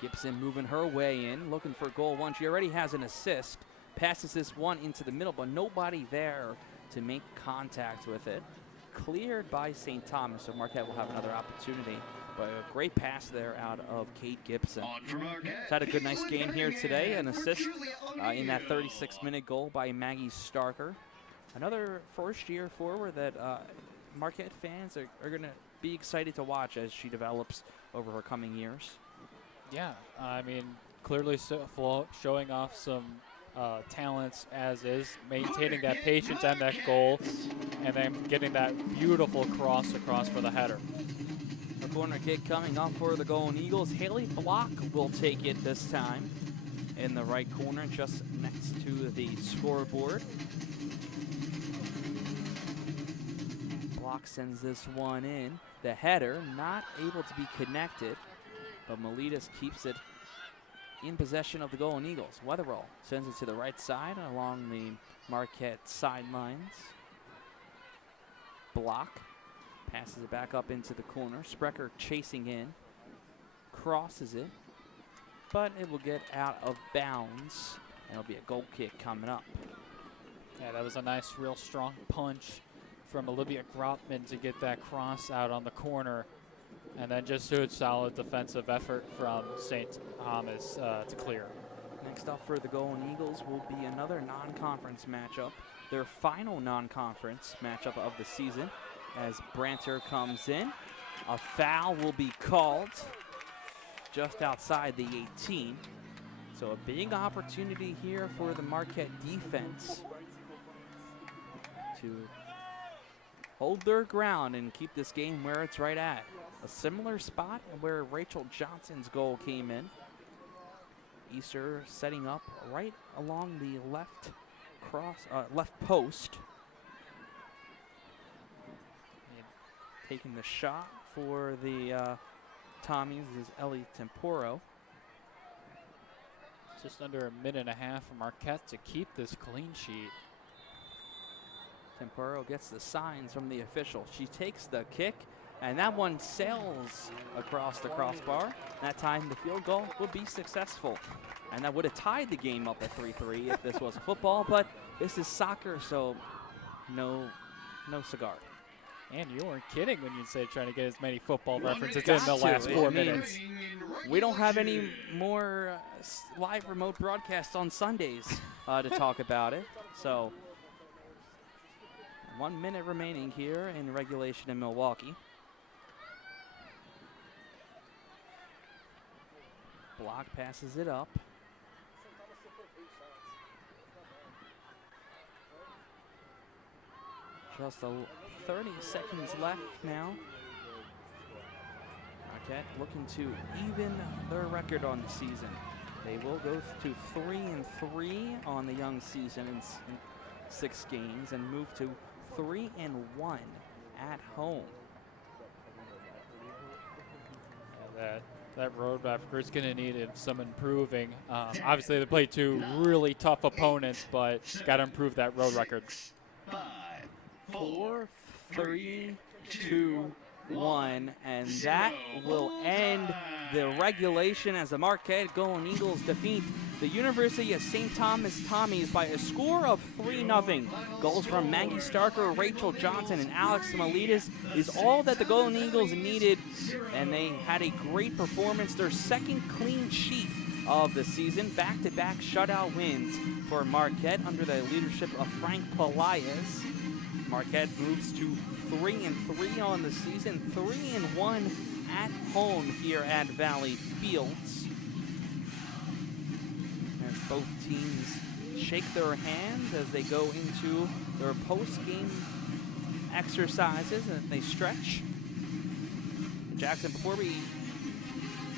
Gibson moving her way in, looking for goal 1. She already has an assist. Passes this one into the middle, but nobody there to make contact with it. Cleared by St. Thomas, so Marquette will have another opportunity. But a great pass there out of Kate Gibson. She's had a good, nice game here today. An assist in that 36-minute goal by Maggie Starker. Another first-year forward that Marquette fans are going to be excited to watch as she develops over her coming years. Yeah, I mean, clearly showing off some talents as is, maintaining that patience and that goal, and then getting that beautiful cross across for the header. A corner kick coming up for the Golden Eagles. Haley Block will take it this time in the right corner, just next to the scoreboard. Block sends this one in. The header not able to be connected, but Melitas keeps it in possession of the Golden Eagles. Weatherall sends it to the right side along the Marquette sidelines. Block passes it back up into the corner. Sprecher chasing in, crosses it, but it will get out of bounds, and it'll be a goal kick coming up. Yeah, that was a nice, real strong punch from Olivia Grotman to get that cross out on the corner, and then just good solid defensive effort from St. Thomas to clear. Next up for the Golden Eagles will be another non-conference matchup, their final non-conference matchup of the season, as Branter comes in. A foul will be called just outside the 18. So a big opportunity here for the Marquette defense to hold their ground and keep this game where it's right at. A similar spot where Rachel Johnson's goal came in. Easter setting up right along the left post. Taking the shot for the Tommies is Ellie Temporo. Just under a minute and a half for Marquette to keep this clean sheet. Temporo gets the signs from the official. She takes the kick, and that one sails across the crossbar. That time the field goal would be successful. And that would have tied the game up at 3-3 if this was football, but this is soccer, so no cigar. And you weren't kidding when you said trying to get as many football references in the last 4 minutes. We don't have any more live remote broadcasts on Sundays to talk about it. So 1 minute remaining here in regulation in Milwaukee. Block passes it up. Just 30 seconds left now. Marquette looking to even their record on the season. They will go to 3-3 on the young season in 6 games and move to 3-1 at home. That That road record is going to need some improving. Obviously, they played two really tough opponents, but got to improve that road record. 5, 4, 3, 2, 1, and that will end the regulation as the Marquette Golden Eagles defeat the University of St. Thomas Tommies by a score of 3-0. Goals from Maggie Starker, Rachel Johnson, and Alex Melides is all that the Golden Eagles needed, and they had a great performance, their second clean sheet of the season. Back-to-back shutout wins for Marquette under the leadership of Frank Pelias. Marquette moves to 3-3 on the season, 3-1 at home here at Valley Fields. As both teams shake their hands as they go into their post-game exercises and they stretch. Jackson, before we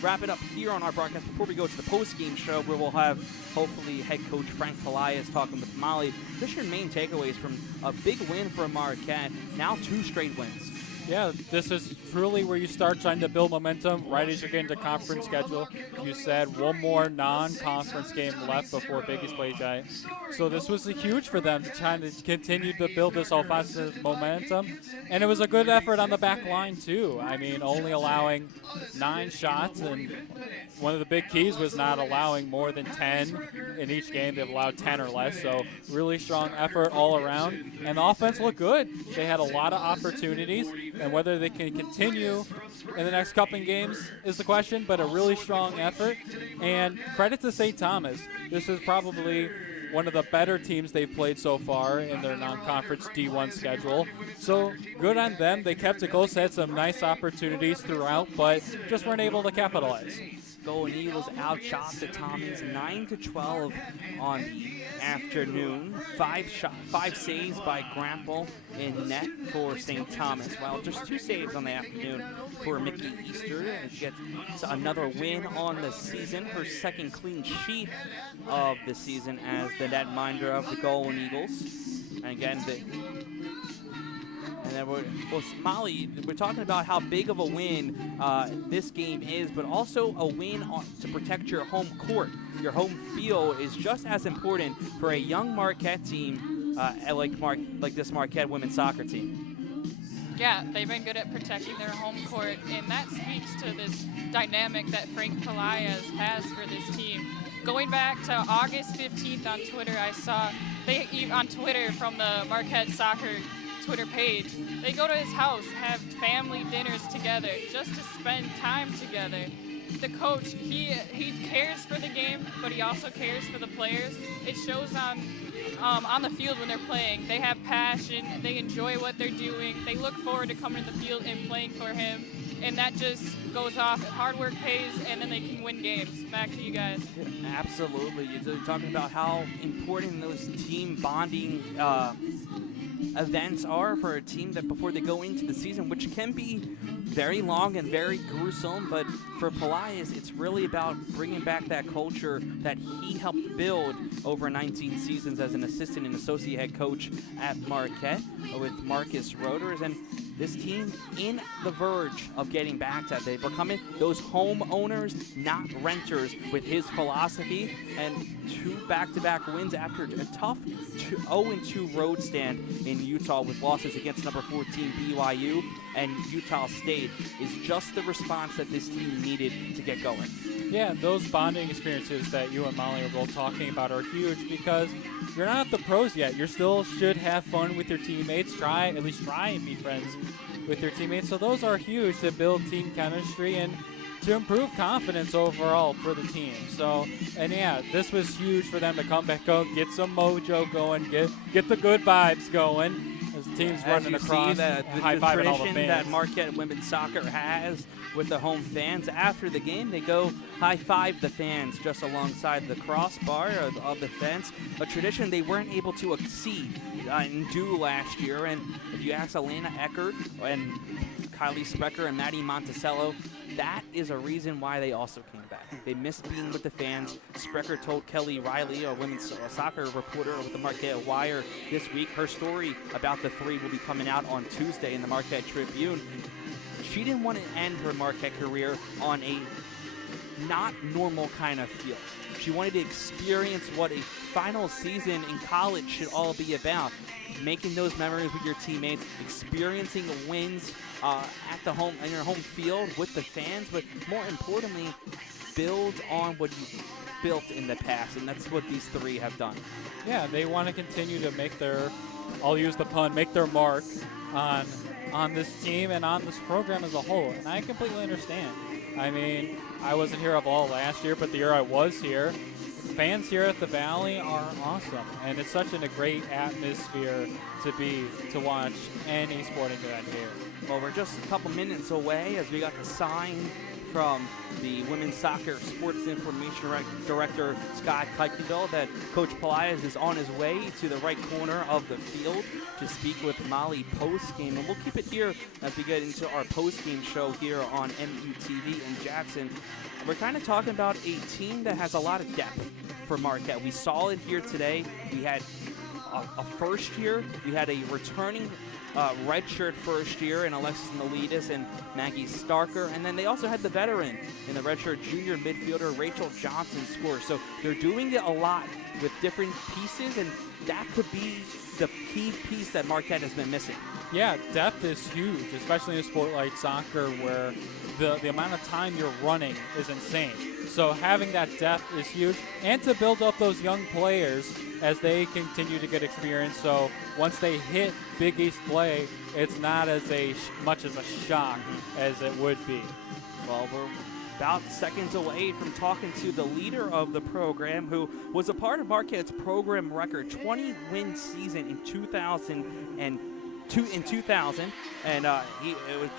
wrap it up here on our broadcast, before we go to the post-game show where we'll have hopefully head coach Frank Pelias talking with Molly, just your main takeaways from a big win for Marquette, now 2 straight wins. Yeah, this is truly where you start trying to build momentum right as you get into conference schedule. You said one more non-conference game left before Big East plays Giant. So this was huge for them to try to continue to build this offensive momentum. And it was a good effort on the back line, too. I mean, only allowing 9 shots, and one of the big keys was not allowing more than 10 in each game. They've allowed 10 or less, so really strong effort all around. And the offense looked good. They had a lot of opportunities. And whether they can continue in the next couple of games is the question, but a really strong effort. And credit to St. Thomas. This is probably one of the better teams they've played so far in their non-conference D1 schedule. So good on them. They kept it close, had some nice opportunities throughout, but just weren't able to capitalize. Golden Eagles outshot the Tommies 9-12 on the afternoon. 5 saves by Grample in net for St. Thomas. Well, just 2 saves on the afternoon for Mickey Easter. And she gets another win on the season, her second clean sheet of the season as the netminder of the Golden Eagles. And again, Molly, we're talking about how big of a win this game is, but also a win to protect your home court. Your home field is just as important for a young Marquette team like this Marquette women's soccer team. Yeah, they've been good at protecting their home court, and that speaks to this dynamic that Frank Pelias has for this team. Going back to August 15th on Twitter, I saw on Twitter from the Marquette soccer Twitter page, they go to his house, have family dinners together just to spend time together. The coach, he cares for the game, but he also cares for the players. It shows on the field when they're playing. They have passion, they enjoy what they're doing, they look forward to coming to the field and playing for him, and that just goes off. Hard work pays, and then they can win games. Back to you guys. Absolutely. You're talking about how important those team bonding events are for a team that before they go into the season, which can be very long and very gruesome, but for Pelias, it's really about bringing back that culture that he helped build over 19 seasons as an assistant and associate head coach at Marquette with Marcus Roders. And this team in the verge of getting back to that. They're becoming those homeowners, not renters, with his philosophy. And 2 back-to-back wins after a tough 0-2 road stand in Utah with losses against number 14 BYU and Utah State is just the response that this team needed to get going. Yeah, those bonding experiences that you and Molly are both talking about are huge because you're not the pros yet. You still should have fun with your teammates. At least try and be friends with your teammates. So those are huge to build team chemistry and to improve confidence overall for the team. So, and yeah, this was huge for them to come back out, get some mojo going, get the good vibes going. As the team's running across, the high-fiving all the tradition fans. that Marquette women's soccer has with the home fans. After the game, they go high-five the fans just alongside the crossbar of the fence, a tradition they weren't able to exceed and do last year. And if you ask Elena Eckert and Kylie Sprecher and Maddie Monticello, that is a reason why they also came back. They missed being with the fans. Sprecher told Kelly Riley, a women's soccer reporter with the Marquette Wire this week, her story about the 3 will be coming out on Tuesday in the Marquette Tribune. She didn't want to end her Marquette career on a not normal kind of feel. She wanted to experience what a final season in college should all be about. Making those memories with your teammates, experiencing wins at the home in your home field with the fans, but more importantly, build on what you built in the past, and that's what these three have done. Yeah, they want to continue to make their, I'll use the pun, make their mark on this team and on this program as a whole, and I completely understand. I mean, I wasn't here of all last year, but the year I was here, fans here at the Valley are awesome, and it's such a great atmosphere to watch any sporting event here. Well, we're just a couple minutes away as we got the sign from the Women's Soccer Sports Information Director, Scott Kuykendall, that Coach Pelaez is on his way to the right corner of the field to speak with Molly post-game. And we'll keep it here as we get into our post-game show here on MUTV in Jackson. We're kind of talking about a team that has a lot of depth for Marquette. We saw it here today. We had a first year. We had a returning redshirt first year in Alexis Nolidis and Maggie Starker. And then they also had the veteran in the redshirt junior midfielder Rachel Johnson score. So they're doing it a lot with different pieces, and that could be the key piece that Marquette has been missing. Yeah, depth is huge, especially in a sport like soccer where the amount of time you're running is insane. So having that depth is huge, and to build up those young players as they continue to get experience. So once they hit Big East play, it's not as much as a shock as it would be. Well, we're about seconds away from talking to the leader of the program, who was a part of Marquette's program record 20-win season in 2000, and it was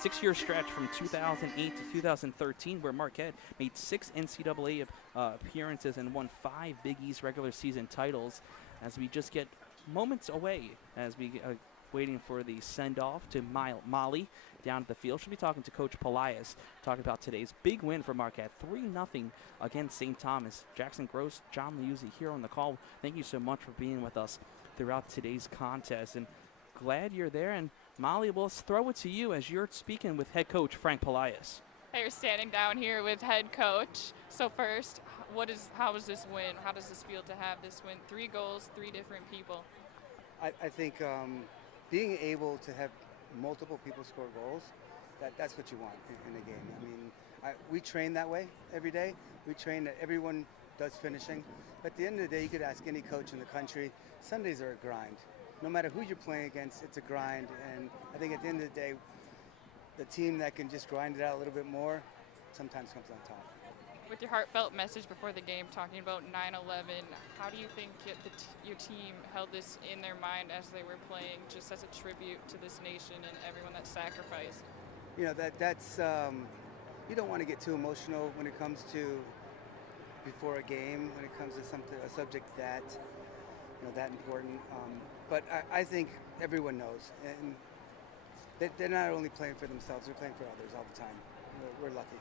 six-year stretch from 2008 to 2013, where Marquette made 6 NCAA appearances and won 5 Big East regular season titles. As we just get moments away, as we waiting for the send-off to Molly down at the field. She'll be talking to Coach Pelaez, talking about today's big win for Marquette, 3-0 against St. Thomas. Jackson Gross, John Liuzzi here on the call. Thank you so much for being with us throughout today's contest, and glad you're there. And Molly, we'll throw it to you as you're speaking with head coach Frank Pelaez. Hey, you're standing down here with head coach. So first, how was this win? How does this feel to have this win? 3 goals, 3 different people. I think being able to have multiple people score goals, that's what you want in a game. I mean, we train that way every day. We train that everyone does finishing. But at the end of the day, you could ask any coach in the country, Sundays are a grind. No matter who you're playing against, it's a grind. And I think at the end of the day, the team that can just grind it out a little bit more sometimes comes on top. With your heartfelt message before the game talking about 9/11, how do you think your team held this in their mind as they were playing, just as a tribute to this nation and everyone that sacrificed? You know, that's you don't want to get too emotional when it comes to before a game, when it comes to a subject that that important. But I think everyone knows, and they're not only playing for themselves; they're playing for others all the time. We're lucky.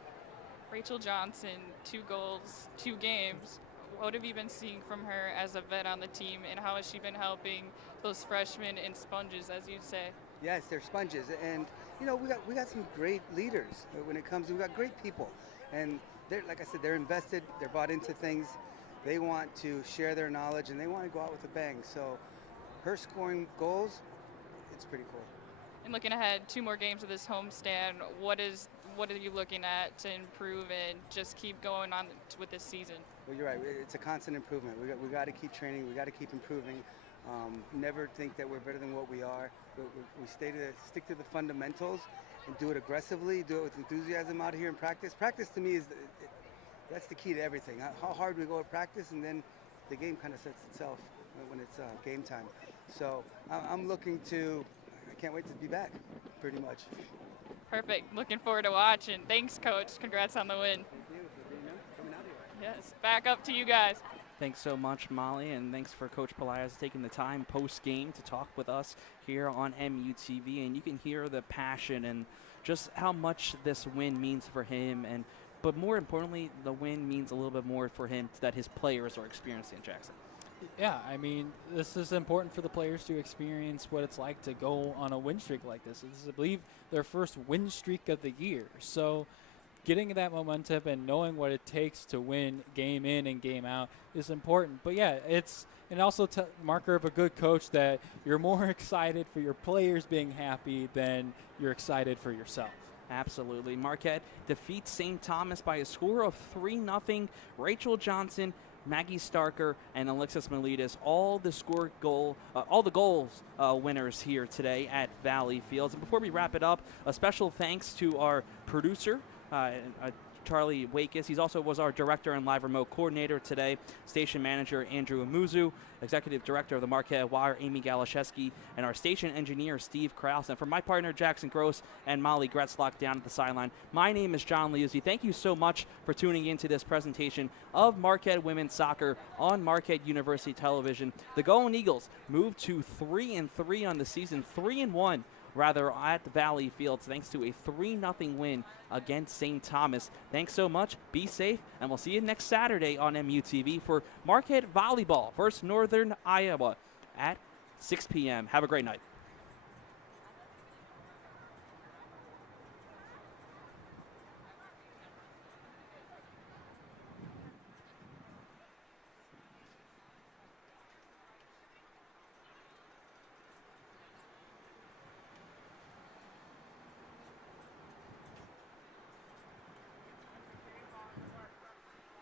Rachel Johnson, 2 goals, 2 games. What have you been seeing from her as a vet on the team, and how has she been helping those freshmen and sponges, as you say? Yes, they're sponges, and we got some great leaders when it comes. We got great people, and they're, like I said, they're invested. They're bought into things. They want to share their knowledge, and they want to go out with a bang. So, her scoring goals, it's pretty cool. And looking ahead, 2 more games of this homestand. What are you looking at to improve and just keep going on with this season? Well, you're right. It's a constant improvement. We got to keep training. We got to keep improving. Never think that we're better than what we are. We stick to the fundamentals and do it aggressively. Do it with enthusiasm out here in practice. Practice to me that's the key to everything. How hard we go at practice, and then the game kind of sets itself when it's game time. So I'm looking to. I can't wait to be back. Pretty much. Perfect. Looking forward to watching. Thanks, Coach. Congrats on the win. Thank you for coming out here. Yes. Back up to you guys. Thanks so much, Molly, and thanks for Coach Pelaez taking the time post-game to talk with us here on MUTV. And you can hear the passion and just how much this win means for him, but more importantly, the win means a little bit more for him that his players are experiencing in Jackson. Yeah, I mean, this is important for the players to experience what it's like to go on a win streak like this. This is, I believe, their first win streak of the year. So getting that momentum and knowing what it takes to win game in and game out is important. But yeah, it's and also marker of a good coach that you're more excited for your players being happy than you're excited for yourself. Absolutely. Marquette defeats St. Thomas by a score of 3-0. Rachel Johnson, Maggie Starker, and Alexis Miletus, all the goals winners here today at Valley Fields. And before we wrap it up, a special thanks to our producer, Charlie Wakis. He also was our director and live remote coordinator today. Station manager Andrew Amuzu, executive director of the Marquette Wire Amy Galashewski, and our station engineer Steve Krause. And for my partner Jackson Gross and Molly Gretzlock down at the sideline, my name is John Liuzzi. Thank you so much for tuning into this presentation of Marquette women's soccer on Marquette University Television. The Golden Eagles moved to 3-3 on the season, 3-1. Rather at Valley Fields, thanks to a 3-0 win against St. Thomas. Thanks so much. Be safe, and we'll see you next Saturday on MUTV for Marquette Volleyball versus Northern Iowa at 6 p.m. Have a great night.